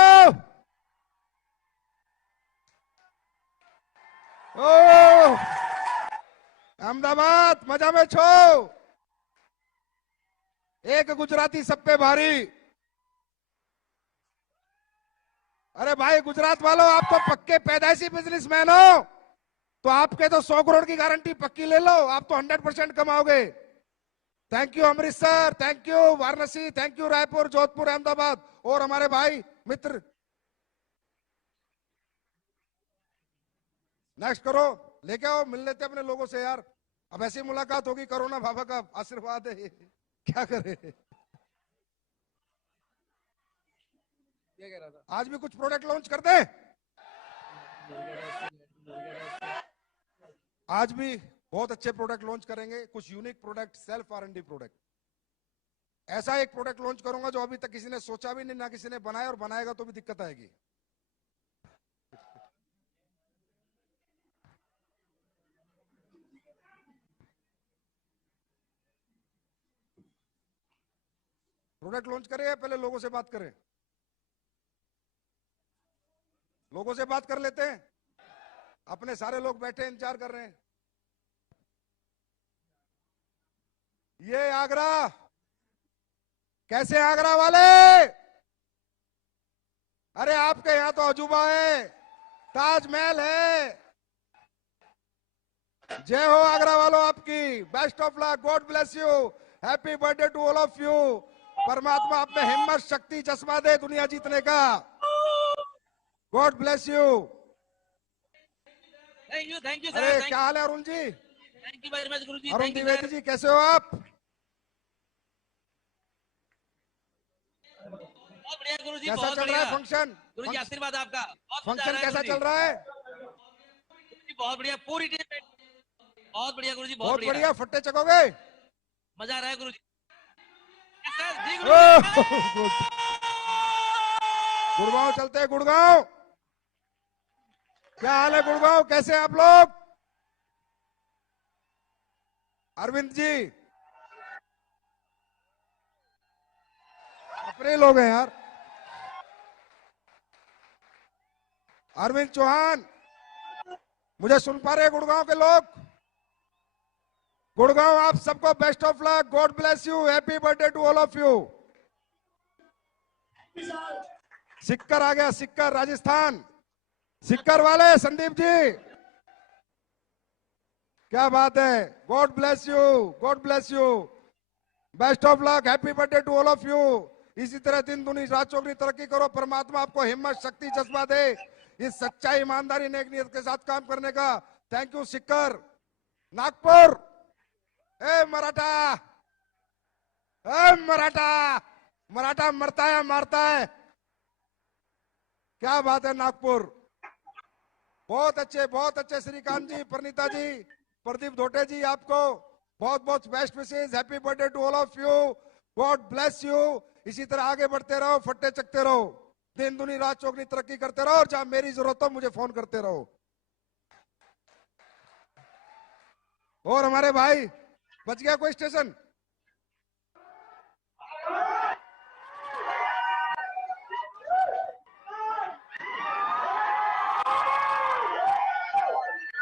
ओ अहमदाबाद मजा में छो। एक गुजराती सब पे भारी। अरे भाई गुजरात वालों, आप तो पक्के पैदाइशी बिजनेसमैन हो, तो आपके तो 100 करोड़ की गारंटी पक्की ले लो, आप तो 100% कमाओगे। Thank you Amritsar, thank you Varanasi, thank you Raipur, Jodhpur, Ahmedabad, और हमारे भाई मित्र। नेक्स्ट करो, लेके आओ, मिल लेते अपने लोगों से यार। अब ऐसी मुलाकात होगी, कोरोना बाबा का आशीर्वाद है, क्या करे। ये कह रहा था आज भी कुछ प्रोडक्ट लॉन्च कर दे। आज भी बहुत अच्छे प्रोडक्ट लॉन्च करेंगे, कुछ unique product, self R&D product. ऐसा एक प्रोडक्ट लॉन्च करूंगा जो अभी तक किसी ने सोचा भी नहीं, ना किसी ने बनाया, और बनाएगा तो भी दिक्कत आएगी। प्रोडक्ट लॉन्च करें या पहले लोगों से बात करें? लोगों से बात कर लेते हैं, अपने सारे लोग बैठे इंतजार कर रहे हैं। ये आगरा, कैसे आगरा वाले? अरे आपके यहां तो अजूबा है, ताजमहल है। जय हो आगरा वालों आपकी, best of luck, God bless you, happy birthday to all of you. परमात्मा आप में हिम्मत, शक्ति, जज्बा दे दुनिया जीतने का। God bless you. Thank you अरे सर, क्या हाल है Arun ji? Thank you very much गुरु जी। अरुण द्विवेदी जी, कैसे हो आप? बहुत बढ़िया गुरु जी, कैसा बहुत चल रहा बढ़िया। है फंक्शन? गुरु जी आशीर्वाद आपका, बहुत मजा आ फंक्शन रहा है कैसा गुरु जी। चल रहा है? गुरु जी बहुत बढ़िया, पूरी टीम बहुत बढ़िया गुरु जी, बहुत बढ़िया, फट्टे चकोगे? मजा आ रहा है गुरु जी। सर जी गुरु जी। गुड़गांव चलते हैं, गुड़गांव। क्या हाल है गुड़गांव, कैसे हैं आप लोग? अरविंद जी, अपने लोग हैं यार। अरविंद चौहान, मुझे सुन पा रहे हैं गुड़गांव के लोग? गुड़गांव आप सबको best of luck, God bless you, happy birthday to all of you. Sikar आ गया, सिक्कर, राजस्थान, सिक्कर वाले संदीप जी, क्या बात है, God bless you, God bless you, best of luck, happy birthday to all of you. इसी तरह दिन दुनी रात चौगनी तरक्की करो, परमात्मा आपको हिम्मत शक्ति जज्बा दे, इस सच्चाई ईमानदारी नेक नियत के साथ काम करने का। थैंक यू सिक्कर, नागपुर, ए मराठा, ए मराठा, मराठा मरता है मारता है, क्या बात है नागपुर, बहुत अच्छे श्रीकांत जी, परिणीता जी, प्रदीप धोटे जी, आपको बहुत बहुत best wishes, happy birthday to all of you, God bless you. इसी तरह आगे बढ़ते रहो, फट्टे चकते रहो, दिन दुनी रात चौगनी तरक्की करते रहो, और जहां मेरी जरूरत हो मुझे फोन करते रहो। और हमारे भाई बच गया कोई स्टेशन?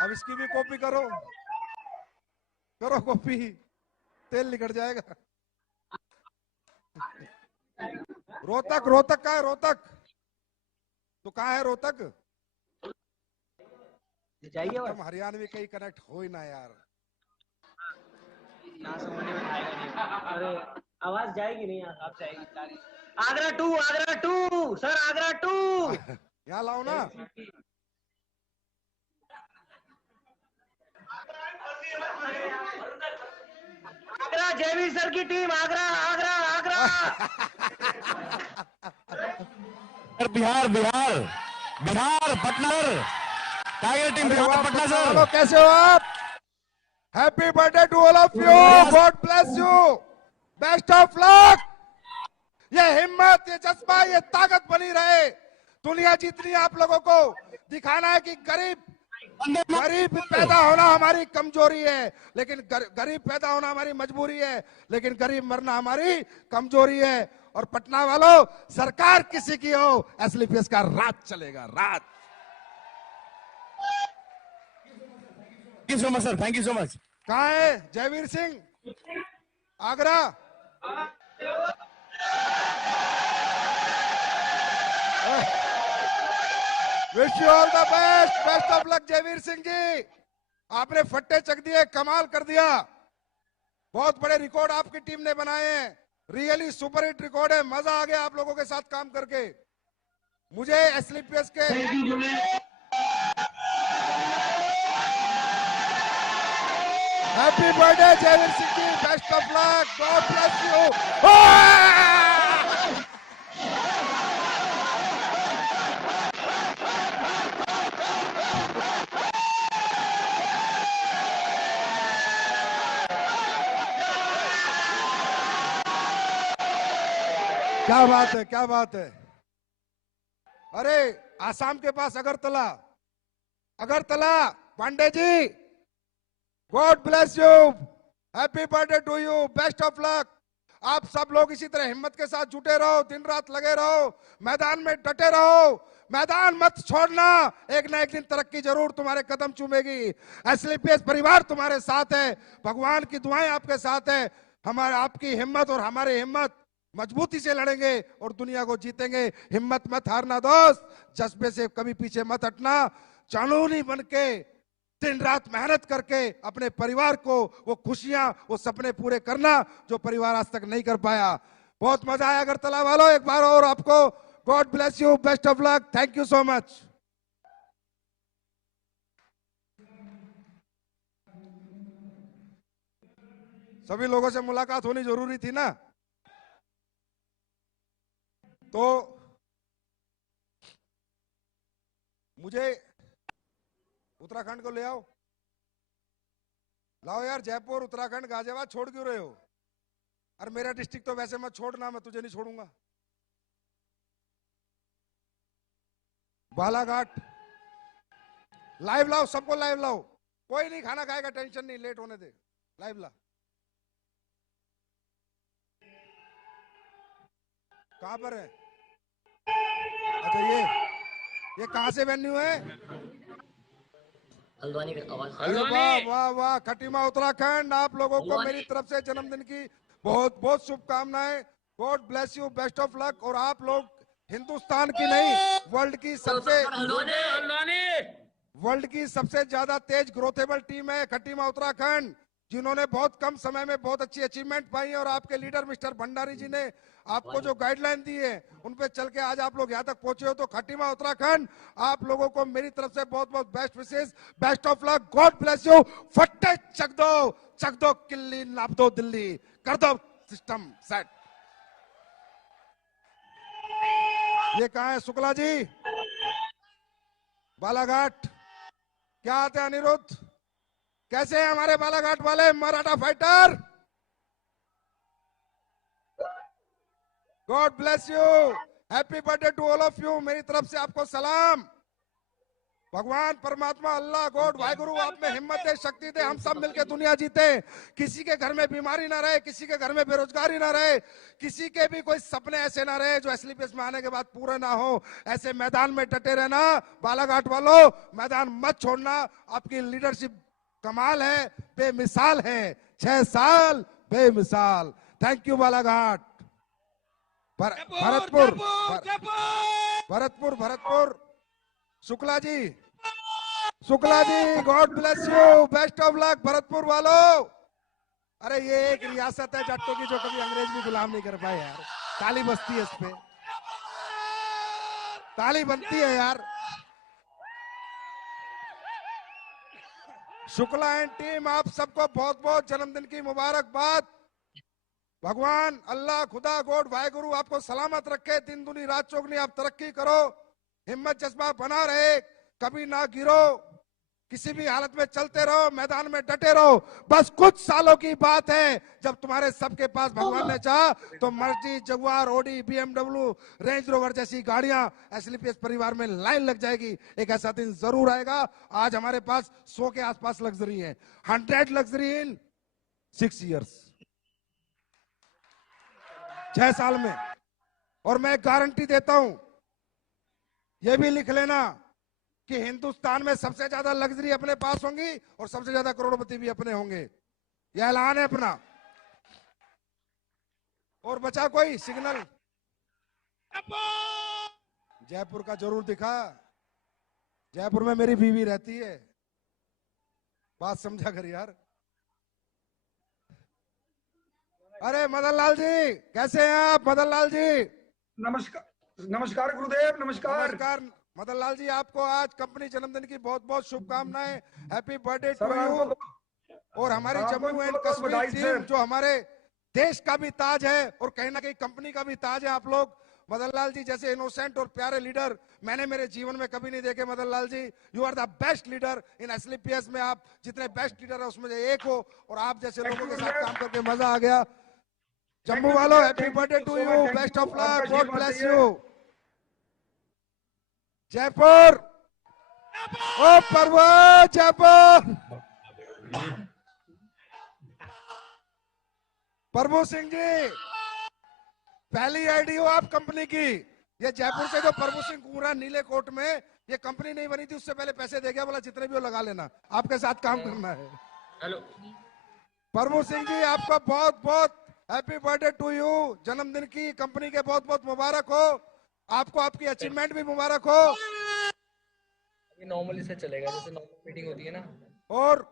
अब इसकी भी कॉपी करो, करो कॉपी, तेल निकल जाएगा। रोहतक, रोहतक कहाँ है? रोहतक तो कहाँ है? रोहतक जाइए हम हरियाणवी कहीं कनेक्ट हो ही ना यार। यहाँ से होने में आएगा नहीं। अरे आवाज जाएगी नहीं यार, आप जाएगी। Agra too sir, Agra too यहाँ लाओ ना। आगरा, जयवीर सर की team, Agra Agra Agra. Bihar Bihar Bihar Patna tiger team Bihar Patna sir. Hello, कैसे हो आप? Happy birthday to all of you, God bless you, best of luck. ये हिम्मत, ये जज्बा, ये ताकत बनी रहे। दुनिया जितनी आप लोगों को दिखाना है कि गरीब पैदा होना हमारी कमजोरी है, लेकिन गरीब पैदा होना हमारी मजबूरी है, लेकिन गरीब मरना हमारी कमजोरी है। और पटना वालों, सरकार किसी की हो, एसलीपीएस का राज चलेगा, राज। Thank you so much sir, thank you so much. कहाँ है Jaiveer Singh? Agra. Wish you all the best, best of luck Jaiveer Singh ji. आपने फट्टे चक दिए, कमाल कर दिया, बहुत बड़े रिकॉर्ड आपकी टीम ने बनाए हैं, रियली सुपर हिट रिकॉर्ड है। मजा आ गया आप लोगों के साथ काम करके। मुझे एसलीपीएस के happy birthday Jaiveer Singh ji, best of luck, God bless you. क्या बात है, क्या बात है। अरे आसाम के पास Agartala, Agartala, Pandey ji, God bless you, happy birthday to you, best of luck. आप सब लोग इसी तरह हिम्मत के साथ जुटे रहो, दिन रात लगे रहो, मैदान में डटे रहो, मैदान मत छोड़ना। एक ना एक दिन तरक्की जरूर तुम्हारे कदम चूमेगी। एसलीपीएस परिवार तुम्हारे साथ है, भगवान की दुआएं आपके साथ है। हमारे आपकी हिम्मत और हमारी हिम्मत मजबूती से लड़ेंगे और दुनिया को जीतेंगे। हिम्मत मत हारना दोस्त, जज्बे से कभी पीछे मत हटना। कानूनी बन के दिन रात मेहनत करके अपने परिवार को वो खुशियां, वो सपने पूरे करना जो परिवार आज तक नहीं कर पाया। बहुत मजा आया अगरतला वालों, एक बार और आपको God bless you, best of luck, thank you so much. सभी लोगों से मुलाकात होनी जरूरी थी ना, तो मुझे उत्तराखंड को ले आओ, लाओ यार, जयपुर, उत्तराखंड, गाजियाबाद छोड़ क्यों रहे हो? अरे मेरा डिस्ट्रिक्ट तो वैसे मत छोड़ना, मैं तुझे नहीं छोड़ूंगा। बालाघाट लाइव लाओ, सबको लाइव लाओ, कोई नहीं खाना खाएगा, टेंशन नहीं, लेट होने दे, लाइव ला। कहां पर है? अच्छा ये कहां से वेन्यू है? हल्द्वानी का आवाज। अरे वाह वाह वाह, खटीमा उत्तराखंड, आप लोगों को मेरी तरफ से जन्मदिन की बहुत बहुत शुभकामनाएं। God bless you, best of luck. और आप लोग हिंदुस्तान की नहीं, वर्ल्ड की सबसे वर्ल्ड की सबसे ज्यादा तेज ग्रोथेबल टीम है खटीमा उत्तराखंड, जिन्होंने बहुत कम समय में बहुत अच्छी अचीवमेंट पाई है। और आपके लीडर मिस्टर भंडारी जी ने आपको जो गाइडलाइन दी है उन पे चल के आज आप लोग यहाँ तक पहुंचे हो। तो खटीमा उत्तराखंड, आप लोगों को मेरी तरफ से बहुत बहुत best wishes, best of luck, God bless you. फट्टे चक दो किल्ली, नाप दो दिल्ली, कर दो सिस्टम सेट। ये कहाँ है शुक्ला जी? बालाघाट। क्या आते हैं अनिरुद्ध? कैसे हैं हमारे बालाघाट वाले Maratha fighter? God bless you, happy birthday to all of you. मेरी तरफ से आपको सलाम। भगवान परमात्मा अल्लाह गॉड वाहिगुरु आप में हिम्मत दे, शक्ति दे, हम सब मिलकर दुनिया जीते। किसी के घर में बीमारी ना रहे, किसी के घर में बेरोजगारी ना रहे, किसी के भी कोई सपने ऐसे ना रहे जो एसलीपीएस में आने के बाद पूरे ना हो। ऐसे मैदान में डटे रहना बालाघाट वालों, मैदान मत छोड़ना। आपकी लीडरशिप कमाल है, बेमिसाल है। 6 साल बेमिसाल। Thank you Balaghat. Bharatpur Shukla ji God bless you, best of luck Bharatpur वालों। अरे ये एक रियासत है जट्टों की जो कभी अंग्रेज भी गुलाम नहीं कर पाए यार। ताली बजती है इस पे, ताली बनती है यार। शुक्ला एंड टीम, आप सबको बहुत बहुत जन्मदिन की मुबारकबाद। भगवान अल्लाह खुदा गॉड वाहिगुरु आपको सलामत रखे, दिन दुनी रात चौगनी आप तरक्की करो, हिम्मत जज्बा बना रहे, कभी ना गिरो, किसी भी हालत में चलते रहो, मैदान में डटे रहो। बस कुछ सालों की बात है जब तुम्हारे सबके पास भगवान ने चाहा तो मर्जी, Jaguar, Audi, BMW, Range Rover जैसी गाड़ियां एसलीपीएस परिवार में लाइन लग जाएगी। एक ऐसा दिन जरूर आएगा। आज हमारे पास 100 के आसपास लग्जरी है, 100 लग्जरी इन 6 इयर्स, 6 साल में। और मैं गारंटी देता हूं, यह भी लिख लेना कि हिंदुस्तान में सबसे ज्यादा लग्जरी अपने पास होंगी और सबसे ज्यादा करोड़पति भी अपने होंगे। यह ऐलान है अपना। और बचा कोई सिग्नल? जयपुर का जरूर दिखा। जयपुर में मेरी बीवी रहती है, बात समझा कर यार। अरे मदन लाल जी, कैसे हैं आप? मदन लाल जी नमस्कार गुरुदेव, नमस्कार। मदन लाल जी, आपको आज कंपनी जन्मदिन की बहुत बहुत शुभकामनाएं। Happy birthday to you. और हमारी जम्मू एंड कश्मीर टीम जो हमारे देश का भी ताज है और कहीं ना कहीं कंपनी का भी ताज है। आप लोग मदन लाल जी जैसे इनोसेंट और प्यारे लीडर मैंने मेरे जीवन में कभी नहीं देखे। Madan Lal ji, you are the best leader in SLPS में। आप जितने बेस्ट लीडर है उसमें से एक हो और आप जैसे लोगों के साथ काम करके मजा आ गया। जम्मू वालों, happy birthday to you, best of luck, God bless you. Jaipur, ओ पर्वत जयपुर। प्रभु सिंह जी, पहली आईडी हो आप कंपनी की। ये जयपुर से जो प्रभु सिंह घूम रहा नीले कोट में, ये कंपनी नहीं बनी थी, उससे पहले पैसे दे गया, बोला जितने भी हो लगा लेना, आपके साथ काम करना है। हेलो प्रभु सिंह जी, आपका बहुत बहुत हैप्पी बर्थडे टू यू। जन्मदिन की कंपनी के बहुत बहुत मुबारक हो। आपको आपकी अचीवमेंट भी मुबारक हो। नॉर्मली से चलेगा, जैसे नॉर्मल मीटिंग होती है ना। और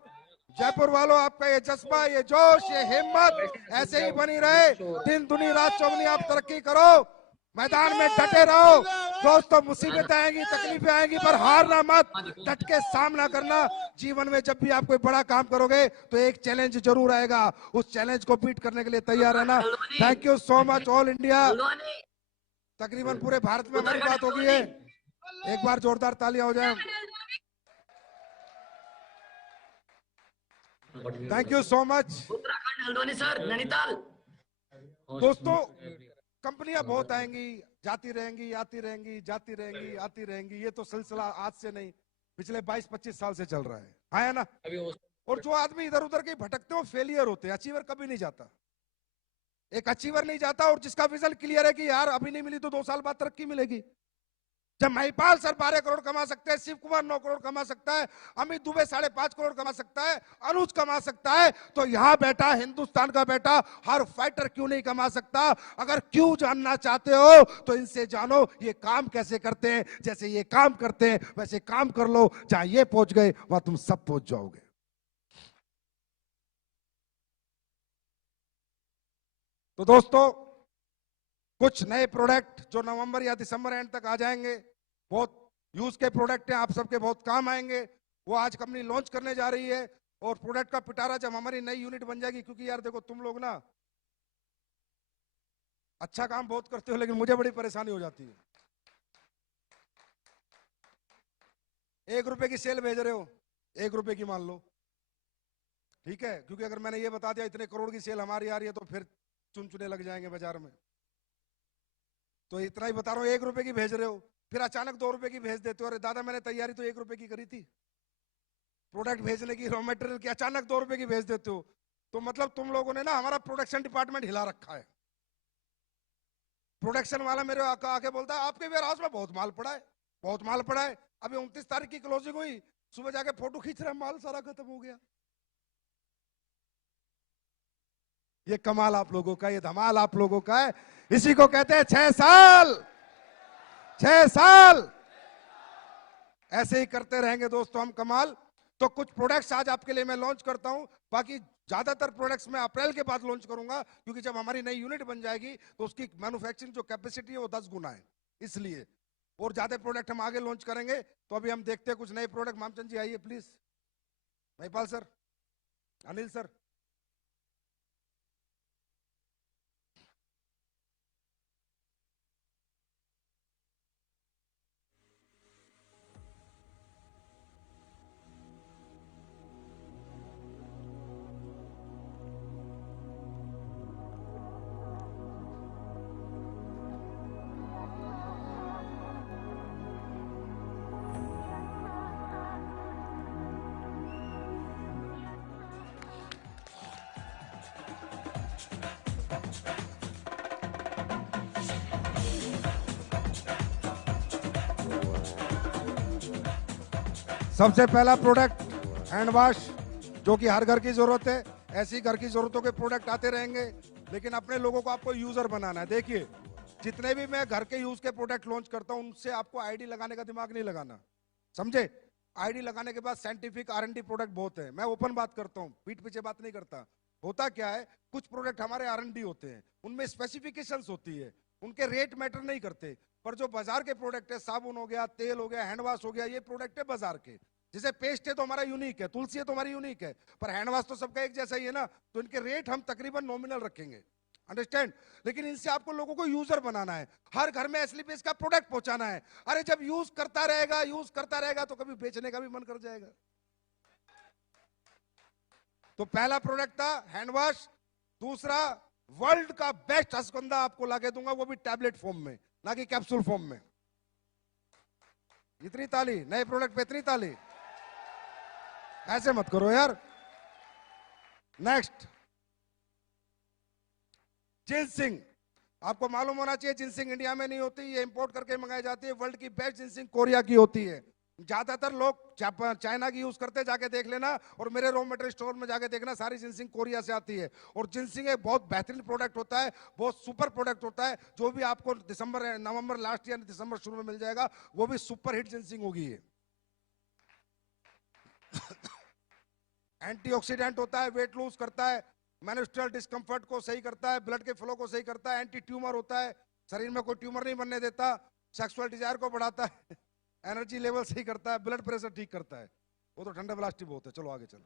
जयपुर वालों, आपका ये जज्बा, ये जोश, ये हिम्मत ऐसे ही बनी रहे। दिन दुनी रात चौगनी आप तरक्की करो, मैदान में डटे रहो। दोस्तों, मुसीबतें आएंगी, तकलीफें आएंगी, पर हारना मत, डट के सामना करना। जीवन में जब भी आप कोई बड़ा काम करोगे तो एक चैलेंज जरूर आएगा, उस चैलेंज को बीट करने के लिए तैयार रहना। Thank you so much all India. तकरीबन पूरे भारत में हमारी बात होगी है। एक बार जोरदार तालियां हो जाए। Thank you so much. Uttarakhand, Haldwani sir, Nainital. दोस्तों, कंपनियां बहुत आएंगी, जाती रहेंगी, आती रहेंगी, जाती रहेंगी, आती रहेंगी। ये तो सिलसिला आज से नहीं, पिछले 22-25 साल से चल रहा है, हाँ है ना। और जो आदमी इधर उधर के भटकते हो, फेलियर होते हैं। अचीवर कभी नहीं जाता। एक अचीवर नहीं जाता और जिसका विजन क्लियर है कि यार अभी नहीं मिली तो 2 साल बाद तरक्की मिलेगी। जब महिपाल सर 12 करोड़ कमा सकते हैं, शिव कुमार 9 करोड़ कमा सकता है, अमित दुबे 5.5 करोड़ कमा सकता है, अनुज कमा सकता है, तो यहां बैठा हिंदुस्तान का बेटा हर फाइटर क्यों नहीं कमा सकता? अगर क्यों जानना चाहते हो तो इनसे जानो ये काम कैसे करते हैं। जैसे ये काम करते हैं वैसे काम कर लो, जहां ये पहुंच गए वहां तुम सब पहुंच जाओगे। तो दोस्तों, कुछ नए प्रोडक्ट जो नवंबर या दिसंबर एंड तक आ जाएंगे, बहुत यूज के प्रोडक्ट हैं, आप सबके बहुत काम आएंगे, वो आज कंपनी लॉन्च करने जा रही है। और प्रोडक्ट का पिटारा जब हमारी नई यूनिट बन जाएगी, क्योंकि यार देखो तुम लोग ना अच्छा काम बहुत करते हो, लेकिन मुझे बड़ी परेशानी हो जाती है। 1 रुपए की सेल भेज रहे हो, 1 रुपए की मान लो, ठीक है, क्योंकि अगर मैंने ये बता दिया इतने करोड़ की सेल हमारी आ रही है तो फिर चुनचुने लग जाएंगे बाजार में। तो इतना ही बता रहा हूं, 1 रुपए की भेज रहे हो, फिर अचानक 2 रुपए की भेज देते हो। अरे दादा मैंने तैयारी तो 1 रुपए की करी थी, प्रोडक्ट भेजने की, रॉ मटेरियल की, अचानक 2 रुपए की भेज देते हो। तो मतलब तुम लोगों ने ना हमारा प्रोडक्शन डिपार्टमेंट हिला रखा है। प्रोडक्शन वाला मेरे आके बोलता है आपके वेयर हाउस में बहुत माल पड़ा है, बहुत माल पड़ा है। अभी 29 तारीख की क्लोजिंग हुई, सुबह जाके फोटो खींच रहे हैं, माल सारा खत्म हो गया। ये कमाल आप लोगों का, ये धमाल आप लोगों का है। इसी को कहते हैं 6 साल, 6 साल ऐसे ही करते रहेंगे दोस्तों हम कमाल। तो कुछ प्रोडक्ट्स आज आपके लिए मैं लॉन्च करता हूं, बाकी ज्यादातर प्रोडक्ट्स मैं अप्रैल के बाद लॉन्च करूंगा, क्योंकि जब हमारी नई यूनिट बन जाएगी तो उसकी मैन्युफैक्चरिंग जो कैपेसिटी है वो 10 गुना है, इसलिए। और ज्यादा प्रोडक्ट हम आगे लॉन्च करेंगे। तो अभी हम देखते हैं कुछ नए प्रोडक्ट। मामचंद जी आइए please, Mahipal sir, Anil sir. सबसे पहला प्रोडक्ट हैंड वॉश, जो कि हर घर की जरूरत है। ऐसी घर की जरूरतों के प्रोडक्ट आते रहेंगे, लेकिन अपने लोगों को आपको यूजर बनाना है। देखिए, जितने भी मैं घर के यूज के प्रोडक्ट लॉन्च करता हूं, उनसे आपको आईडी लगाने का दिमाग नहीं लगाना, समझे? आईडी लगाने के बाद साइंटिफिक R&D प्रोडक्ट बहुत है। मैं ओपन बात करता हूं, पीठ पीछे बात नहीं करता। होता क्या है, कुछ प्रोडक्ट हमारे R&D होते हैं, उनमें स्पेसिफिकेशंस होती है, उनके रेट मैटर नहीं करते। पर जो बाजार के प्रोडक्ट है, साबुन हो गया, तेल हो गया, हैंड वॉश हो गया, ये प्रोडक्ट है बाजार के। जैसे पेस्ट है तो हमारा यूनिक है, तुलसी है तो हमारी यूनिक है, पर हैंड वॉश तो सबका एक जैसा ही है ना, तो इनके रेट हम तकरीबन नॉमिनल रखेंगे, अंडरस्टैंड? लेकिन इनसे आपको लोगों को यूजर बनाना है, हर घर में एसलीपीएस का प्रोडक्ट पहुंचाना है। अरे जब यूज करता रहेगा तो कभी बेचने का भी मन कर जाएगा। तो पहला प्रोडक्ट था हैंड वॉश। दूसरा, वर्ल्ड का बेस्ट असगंधा आपको लाके दूंगा, वो भी टैबलेट फॉर्म में, ना कि कैप्सूल फॉर्म में। इतनी ताली नए प्रोडक्ट पे, इतनी ताली ऐसे मत करो यार। Next, ginseng. आपको मालूम होना चाहिए जिनसिंग इंडिया में नहीं होती, ये इंपोर्ट करके मंगाई जाती है। वर्ल्ड की बेस्ट जिनसिंग कोरिया की होती है। ज्यादातर लोग चाइना की यूज करते, जाके देख लेना, और मेरे रॉ मटेरियल स्टोर में जाके देखना, सारी जिनसिंग कोरिया से आती है। और जिनसिंग एक बहुत बेहतरीन प्रोडक्ट होता है, बहुत सुपर प्रोडक्ट होता है, जो भी आपको नवंबर लास्ट या दिसंबर शुरू में मिल जाएगा, वो भी सुपर हिट जिनसिंग होगी ये। एंटीऑक्सीडेंट होता है, वेट लूज करता है, मेंस्ट्रुअल डिस्कंफर्ट को सही करता है, ब्लड के फ्लो को सही करता है, एंटी ट्यूमर होता है, शरीर में कोई ट्यूमर नहीं बनने देता, सेक्सुअल डिजायर को बढ़ाता है, एनर्जी लेवल सही करता है, ब्लड प्रेशर ठीक करता है। वो तो ठंडा ब्लास्टिव बहुत है। चलो आगे चलो।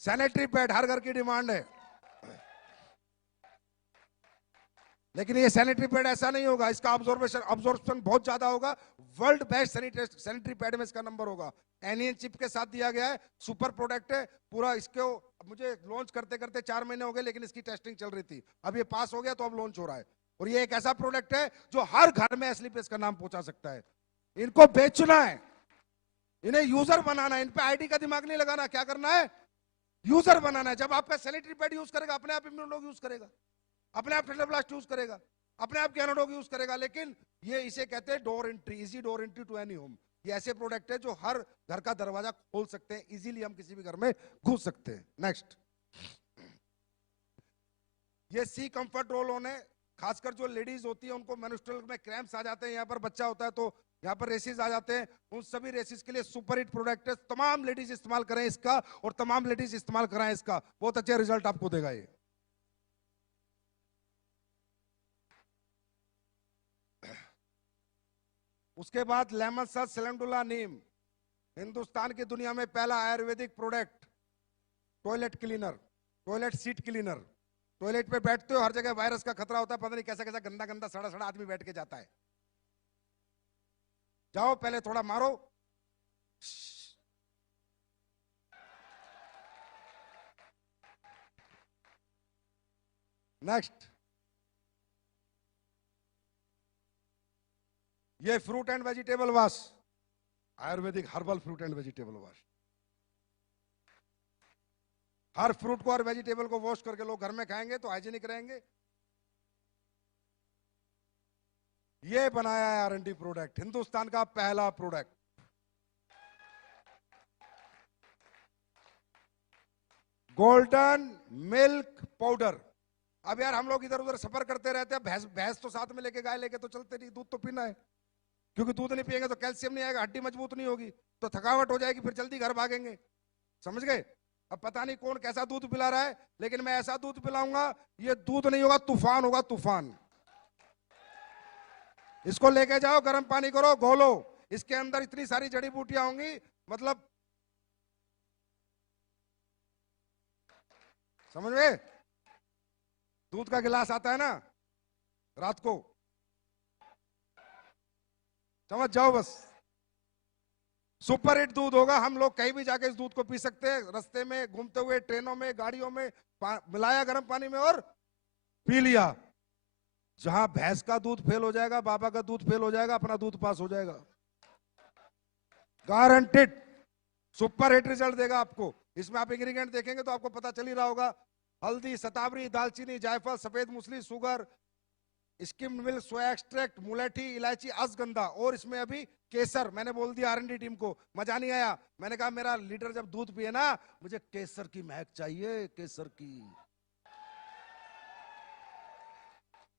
सैनिटरी पैड हर घर की डिमांड है, लेकिन ये सैनिटरी पैड ऐसा नहीं होगा, इसका अब्जॉर्प्शन बहुत ज्यादा होगा। वर्ल्ड बेस्ट सैनिटरी पैड में इसका नंबर होगा। एनियन चिप के साथ दिया गया है, सुपर प्रोडक्ट है पूरा। इसको मुझे लॉन्च करते करते 4 महीने हो गए, लेकिन इसकी टेस्टिंग चल रही थी, अब ये पास हो गया तो अब लॉन्च हो रहा है। और ये एक ऐसा प्रोडक्ट है जो हर घर में एसलीपीएस का नाम पहुंचा सकता है। इनको बेचना है, इन्हें यूजर बनाना है, इन पे आईडी का दिमाग नहीं लगाना। क्या करना है? यूजर बनाना है। जब आपका सैनिटरी पैड यूज करेगा, अपने आप इम्यून लोग यूज करेगा, अपने आप ठंडा ब्लास्ट यूज करेगा। अपने आप कैनोडोग यूज करेगा, लेकिन ये इसे कहते हैं door entry, easy door entry to any home. ये ऐसे प्रोडक्ट है जो हर घर का दरवाजा खोल सकते हैं, इजीली हम किसी भी घर में घुस सकते हैं। नेक्स्ट, ये सी कंफर्ट रोल ऑन है। खासकर जो लेडीज होती है उनको मेंस्ट्रुअल में क्रैम्प्स आ जाते हैं, यहाँ पर बच्चा होता है तो यहाँ पर रेसेस आ जाते हैं, उन सभी रेसेस के लिए सुपर हिट प्रोडक्ट है। तमाम लेडीज इस्तेमाल करें इसका और तमाम लेडीज इस्तेमाल कराएं इसका, बहुत अच्छे रिजल्ट आपको देगा ये। उसके बाद लेमन सच सेलेंडुला नीम, हिंदुस्तान की दुनिया में पहला Ayurvedic product. Toilet cleaner, toilet seat cleaner. Toilet पे बैठते हो, हर जगह वायरस का खतरा होता है, पता नहीं कैसा कैसा गंदा गंदा सड़ा सड़ा आदमी बैठ के जाता है। जाओ पहले थोड़ा मारो, नेक्स्ट, ये fruit and vegetable wash, Ayurvedic herbal fruit and vegetable wash. Her fruit को और वेजिटेबल को वॉश करके लोग घर में खाएंगे तो हाइजीनिक रहेंगे। ये बनाया है R&D प्रोडक्ट, हिंदुस्तान का पहला प्रोडक्ट। Golden milk powder. अब यार हम लोग इधर उधर सफर करते रहते हैं, भैंस भैंस तो साथ में लेके, गाय लेके तो चलते नहीं, दूध तो पीना है, क्योंकि दूध नहीं पिएंगे तो कैल्शियम नहीं आएगा, हड्डी मजबूत नहीं होगी, तो थकावट हो जाएगी, फिर जल्दी घर भागेंगे। समझ गए? अब पता नहीं कौन कैसा दूध पिला रहा है, लेकिन मैं ऐसा दूध पिलाऊंगा, ये दूध नहीं होगा, तूफान होगा, तूफान। इसको लेके जाओ, गर्म पानी करो, घोलो, इसके अंदर इतनी सारी जड़ी बूटियां होंगी, मतलब समझ गए? दूध का गिलास आता है ना रात को, समझ जाओ बस। सुपर हिट दूध होगा, हम लोग कहीं भी जाके इस दूध को पी सकते हैं, रास्ते में घूमते हुए, ट्रेनों में, गाड़ियों में, मिलाया गर्म पानी में और पी लिया। जहां भैंस का दूध फेल हो जाएगा, बाबा का दूध फेल हो जाएगा, अपना दूध पास हो जाएगा, गारंटेड। सुपर हिट रिजल्ट देगा आपको। इसमें आप इंग्रेडिएंट देखेंगे तो आपको पता चल ही रहा होगा, हल्दी, शतावरी, दालचीनी, जायफल, सफेद मूसली, शुगर, स्किम्ड मिल्क, सोया एक्सट्रैक्ट, मुलेठी, इलायची, अश्वगंधा, और इसमें अभी केसर। मैंने बोल दिया R&D टीम को, मजा नहीं आया, मैंने कहा मेरा लीडर जब दूध पिए ना, मुझे केसर की महक चाहिए, केसर की।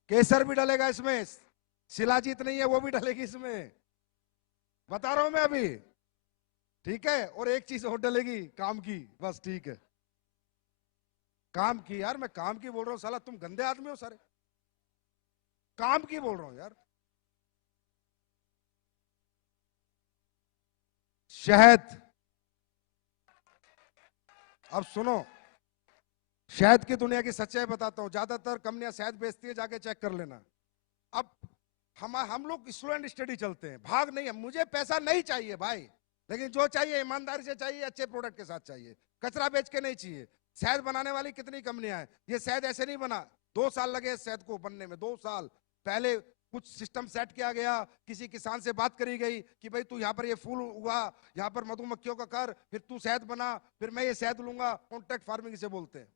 केसर भी डलेगा इसमें, शिलाजीत नहीं है वो भी डलेगी इसमें, बता रहा हूं मैं अभी, ठीक है? और एक चीज और डलेगी, काम की, बस ठीक है, काम की। यार मैं काम की बोल रहा हूं, साला तुम गंदे आदमी हो सारे, काम की बोल रहा हूं यार। शहद, अब सुनो, शहद की दुनिया की सच्चाई बताता हूं, ज्यादातर कंपनियां शहद बेचती है, जाके चेक कर लेना। अब हम लोग स्लो एंड स्टडी चलते हैं, भाग नहीं है, मुझे पैसा नहीं चाहिए भाई, लेकिन जो चाहिए ईमानदारी से चाहिए, अच्छे प्रोडक्ट के साथ चाहिए, कचरा बेच के नहीं चाहिए। शहद बनाने वाली कितनी कंपनियां हैं, ये शहद ऐसे नहीं बना, 2 साल लगे शहद को बनने में, 2 साल पहले कुछ सिस्टम सेट किया गया, किसी किसान से बात करी गई कि भाई तू यहाँ पर ये फूल उगा, यहाँ पर मधुमक्खियों का कर, फिर तू शहद बना, फिर मैं ये शहद लूंगा, कॉन्ट्रैक्ट फार्मिंग से बोलते हैं।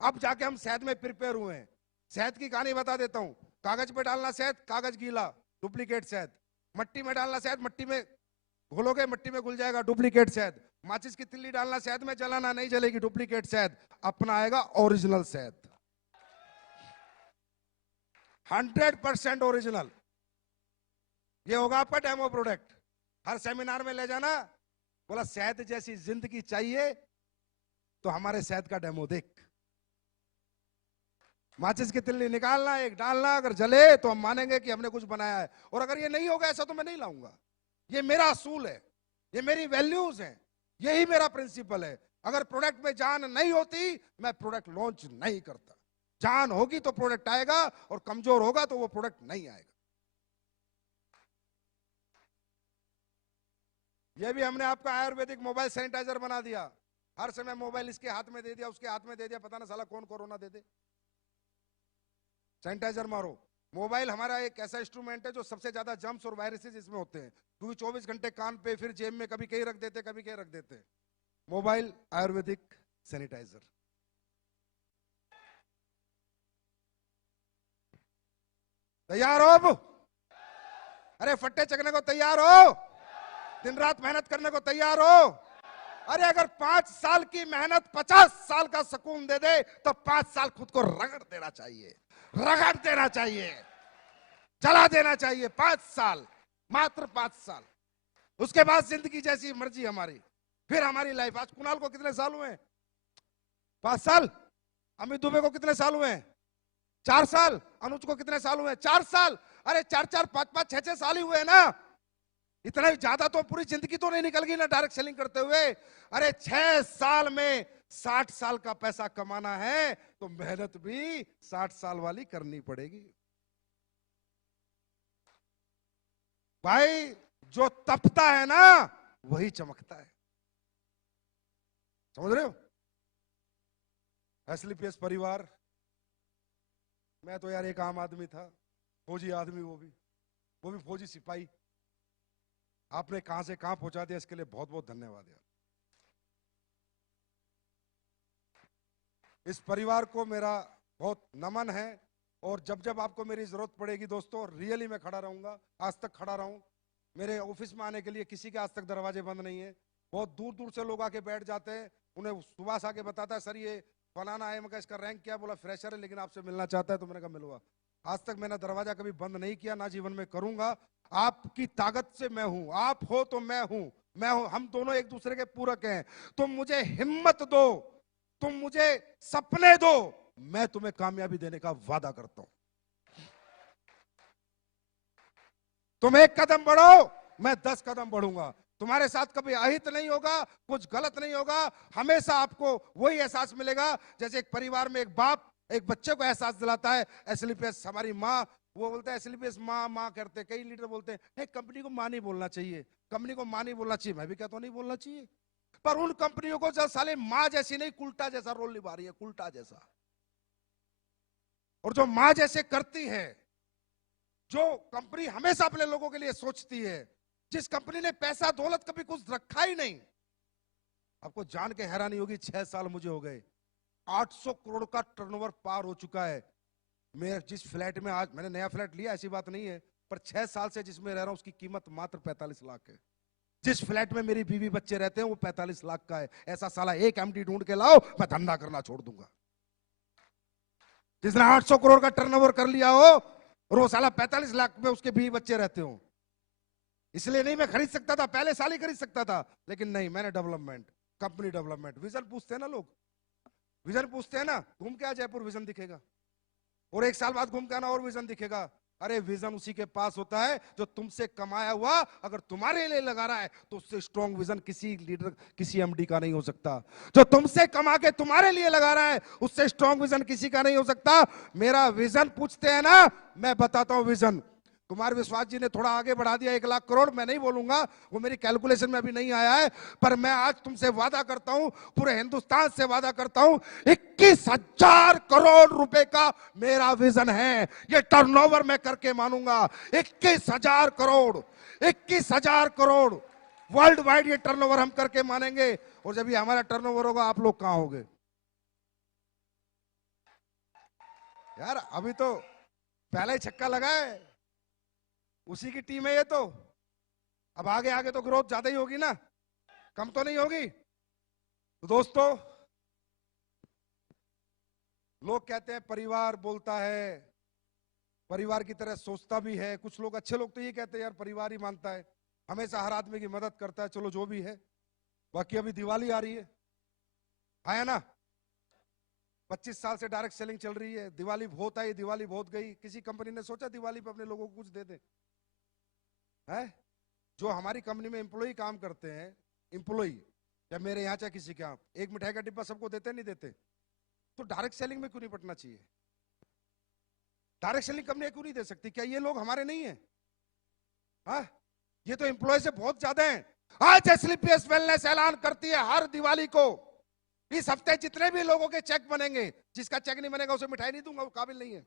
अब जाके हम शहद में प्रिपेयर हुए हैं। शहद की कहानी बता देता हूं, कागज पे डालना शहद, कागज गीला, डुप्लीकेट शहद। मट्टी में डालना शहद, मट्टी में घोलोगे, मट्टी में घुल जाएगा, डुप्लीकेट शहद। माचिस की तिल्ली डालना शहद में, जलाना नहीं जलेगी, डुप्लीकेट शहद। अपना आएगा ओरिजिनल शहद, 100% ओरिजिनल। ये होगा आपका डेमो प्रोडक्ट। हर सेमिनार में ले जाना, बोला शहद जैसी जिंदगी चाहिए तो हमारे शहद का डेमो देख। माचिस की तिल्ली निकालना, एक डालना, अगर जले तो हम मानेंगे कि हमने कुछ बनाया है, और अगर ये नहीं होगा ऐसा तो मैं नहीं लाऊंगा। ये मेरा असूल है, ये मेरी वैल्यूज हैं, यही मेरा प्रिंसिपल है। अगर प्रोडक्ट में जान नहीं होती, मैं प्रोडक्ट लॉन्च नहीं करता। जान होगी तो प्रोडक्ट आएगा, और कमजोर होगा तो वो प्रोडक्ट नहीं आएगा। ये भी हमने आपका आयुर्वेदिक मोबाइल सैनिटाइजर बना दिया। हर समय मोबाइल इसके हाथ में दे दिया, उसके हाथ में दे दिया, पता ना साला कौन कोरोना दे दे। सैनिटाइजर मारो। मोबाइल हमारा एक ऐसा इंस्ट्रूमेंट है जो सबसे ज्यादा जर्म्स और वायरसेस इसमें होते हैं, क्योंकि 24 घंटे कान पे, फिर जेब में, कभी कहीं रख देते, कभी कहीं रख देते। Mobile ayurvedic sanitiser. तैयार हो अब? अरे फट्टे चकने को तैयार हो? दिन रात मेहनत करने को तैयार हो? अरे अगर 5 साल की मेहनत 50 साल का सुकून दे दे तो 5 साल खुद को रगड़ देना चाहिए, रगड़ देना चाहिए, चला देना चाहिए। 5 साल, मात्र 5 साल। उसके बाद जिंदगी जैसी मर्जी हमारी, फिर हमारी लाइफ। आज कुणाल को कितने साल हुए? 5 साल। अमित दुबे को कितने साल हुए? 4 साल। अनुज को कितने साल हुए? 4 साल। अरे 4-4, 5-5, 6-6 साल ही हुए ना। इतना ही ज्यादा तो पूरी जिंदगी तो नहीं निकल गई ना डायरेक्ट सेलिंग करते हुए। अरे 6 साल में 60 साल का पैसा कमाना है तो मेहनत भी 60 साल वाली करनी पड़ेगी भाई। जो तपता है ना वही चमकता है, समझ रहे हो? एसलीपीएस परिवार, मैं तो यार एक आम आदमी था, फौजी आदमी, वो भी फौजी सिपाही। आपने कहां से कहां पहुंचा दिया, इसके लिए बहुत बहुत धन्यवाद यार। इस परिवार को मेरा बहुत नमन है और जब जब आपको मेरी जरूरत पड़ेगी दोस्तों, रियली मैं खड़ा रहूंगा। आज तक खड़ा रहूं। मेरे ऑफिस में आने के लिए किसी के आज तक दरवाजे बंद नहीं है। बहुत दूर दूर से लोग आके बैठ जाते हैं। उन्हें सुभाष आके बताता है, सर ये बनाना है, मैं इसका रैंक क्या? बोला फ्रेशर है लेकिन आपसे मिलना चाहता है। तो मैंने कहा मिलवा। आज तक मैंने दरवाजा कभी बंद नहीं किया, ना जीवन में करूंगा। आपकी ताकत से मैं हूं, आप हो तो मैं हूं, मैं हूं। हम दोनों एक दूसरे के पूरक हैं। तुम मुझे हिम्मत दो, तुम मुझे सपने दो, मैं तुम्हें कामयाबी देने का वादा करता हूं। तुम 1 कदम बढ़ो, मैं 10 कदम बढ़ूंगा। तुम्हारे साथ कभी अहित नहीं होगा, कुछ गलत नहीं होगा। हमेशा आपको वही एहसास मिलेगा जैसे एक परिवार में एक बाप एक बच्चे को एहसास दिलाता है। एसलीपीएस हमारी माँ, वो बोलता है एसलीपीएस माँ माँ करते। कई लीडर बोलते हैं नहीं, कंपनी को माँ नहीं बोलना चाहिए, कंपनी को माँ नहीं बोलना चाहिए। मैं भी कहता हूं नहीं बोलना चाहिए, पर उन कंपनियों को जो साले माँ जैसी नहीं, कुल्टा जैसा रोल निभा रही है, कुल्टा जैसा। और जो माँ जैसे करती है, जो कंपनी हमेशा अपने लोगों के लिए सोचती है, जिस कंपनी ने पैसा दौलत कभी कुछ रखा ही नहीं। आपको जान के हैरानी होगी, 6 साल मुझे हो गए, 800 करोड़ का टर्नओवर पार हो चुका है। मैं जिस फ्लैट में, आज मैंने नया फ्लैट लिया ऐसी बात नहीं है, पर 6 साल से जिसमें रह रहा हूं उसकी कीमत मात्र 45 लाख है। जिस फ्लैट में मेरी बीवी बच्चे रहते हैं वो 45 लाख का है। ऐसा साला एक एमडी ढूंढ के लाओ, मैं धंधा करना छोड़ दूंगा। जिसने 800 करोड़ का टर्नओवर कर लिया हो और वो साला 45 लाख में उसके बीवी बच्चे रहते हो। इसलिए नहीं, मैं खरीद सकता था, पहले साल ही खरीद सकता था, लेकिन नहीं, मैंने डेवलपमेंट, कंपनी डेवलपमेंट। विजन पूछते हैं ना लोग, विजन पूछते हैं ना, घूम के आ जयपुर विजन दिखेगा, और 1 साल बाद घूम के आना और विजन दिखेगा। अरे विजन उसी के पास होता है जो तुमसे कमाया हुआ अगर तुम्हारे लिए लगा रहा है तो उससे स्ट्रॉन्ग विजन किसी लीडर, किसी एमडी का नहीं हो सकता। जो तुमसे कमा के तुम्हारे लिए लगा रहा है उससे स्ट्रॉन्ग विजन किसी का नहीं हो सकता। मेरा विजन पूछते हैं ना, मैं बताता हूं विजन। कुमार विश्वास जी ने थोड़ा आगे बढ़ा दिया 1 लाख करोड़, मैं नहीं बोलूंगा, वो मेरी कैलकुलेशन में अभी नहीं आया है, पर मैं आज तुमसे वादा करता हूं, पूरे हिंदुस्तान से वादा करता हूं, 21,000 करोड़ रुपए का मेरा विजन है। ये टर्नओवर मैं करके मानूंगा। 21,000 करोड़, 21,000 करोड़ वर्ल्ड वाइड ये टर्नओवर हम करके मानेंगे। और जब ये हमारा टर्नओवर होगा, आप लोग कहां होंगे यार? अभी तो पहला ही छक्का लगा है, उसी की टीम है ये तो। अब आगे आगे तो ग्रोथ ज्यादा ही होगी ना, कम तो नहीं होगी। तो दोस्तों, लोग कहते हैं परिवार बोलता है, परिवार की तरह सोचता भी है। कुछ लोग, अच्छे लोग तो ये कहते हैं यार परिवार ही मानता है, हमेशा हर आदमी की मदद करता है। चलो जो भी है, बाकी अभी दिवाली आ रही है, आया ना, 25 साल से डायरेक्ट सेलिंग चल रही है। दिवाली बहुत आई, दिवाली बहुत गई। किसी कंपनी ने सोचा दिवाली पे अपने लोगों को कुछ दे दे? है जो हमारी कंपनी में एम्प्लॉय काम करते हैं, एम्प्लॉय या मेरे यहाँ चाहे किसी के यहाँ, एक मिठाई का डिब्बा सबको देते नहीं देते? तो डायरेक्ट सेलिंग में क्यों नहीं पटना चाहिए? डायरेक्ट सेलिंग कंपनी क्यों नहीं दे सकती? क्या ये लोग हमारे नहीं है? हाँ, ये तो एम्प्लॉय से बहुत ज्यादा है। आज एसलीपीएस वेलनेस ऐलान करती है हर दिवाली को, इस हफ्ते जितने भी लोगों के चेक बनेंगे, जिसका चेक नहीं बनेगा उसे मिठाई नहीं दूंगा, वो काबिल नहीं है।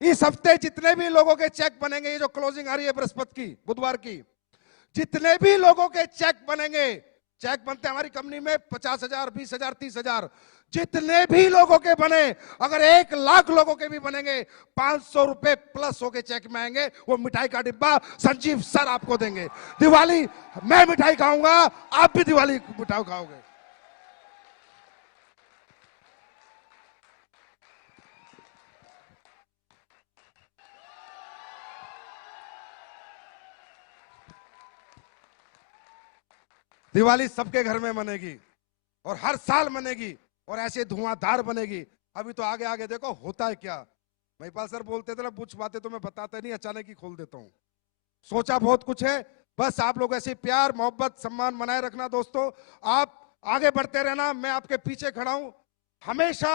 इस हफ्ते जितने भी लोगों के चेक बनेंगे, ये जो क्लोजिंग आ रही है बृहस्पति की, बुधवार की, जितने भी लोगों के चेक बनेंगे, चेक बनते हैं हमारी कंपनी में 50,000, 20,000, 30,000, जितने भी लोगों के बने, अगर 1 लाख लोगों के भी बनेंगे, 500 रुपए प्लस होके चेक में आएंगे। वो मिठाई का डिब्बा संजीव सर आपको देंगे। दिवाली मैं मिठाई खाऊंगा, आप भी दिवाली मिठाई खाओगे। दिवाली सबके घर में मनेगी और हर साल मनेगी और ऐसे धुआंधार बनेगी। अभी तो आगे आगे देखो होता है क्या। महिपाल सर बोलते थे ना, कुछ बातें तो मैं बताता नहीं, अचानक ही खोल देता हूं। सोचा बहुत कुछ है, बस आप लोग ऐसे प्यार मोहब्बत सम्मान बनाए रखना दोस्तों। आप आगे बढ़ते रहना, मैं आपके पीछे खड़ा हूं हमेशा,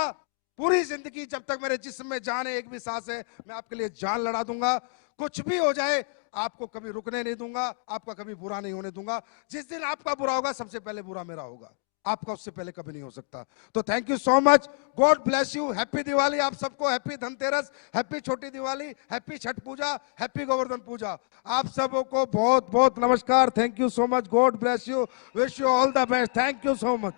पूरी जिंदगी। जब तक मेरे जिस्म में जान है, एक भी सांस है, मैं आपके लिए जान लड़ा दूंगा। कुछ भी हो जाए आपको कभी रुकने नहीं दूंगा, आपका कभी बुरा नहीं होने दूंगा। जिस दिन आपका बुरा होगा सबसे पहले बुरा मेरा होगा, आपका उससे पहले कभी नहीं हो सकता। तो thank you so much, God bless you, happy Diwali आप सबको, हैप्पी धनतेरस, हैप्पी छोटी दिवाली, हैप्पी छठ पूजा, हैप्पी गोवर्धन पूजा। आप सबको बहुत बहुत नमस्कार, thank you so much, God bless you, wish you all the best, thank you so much.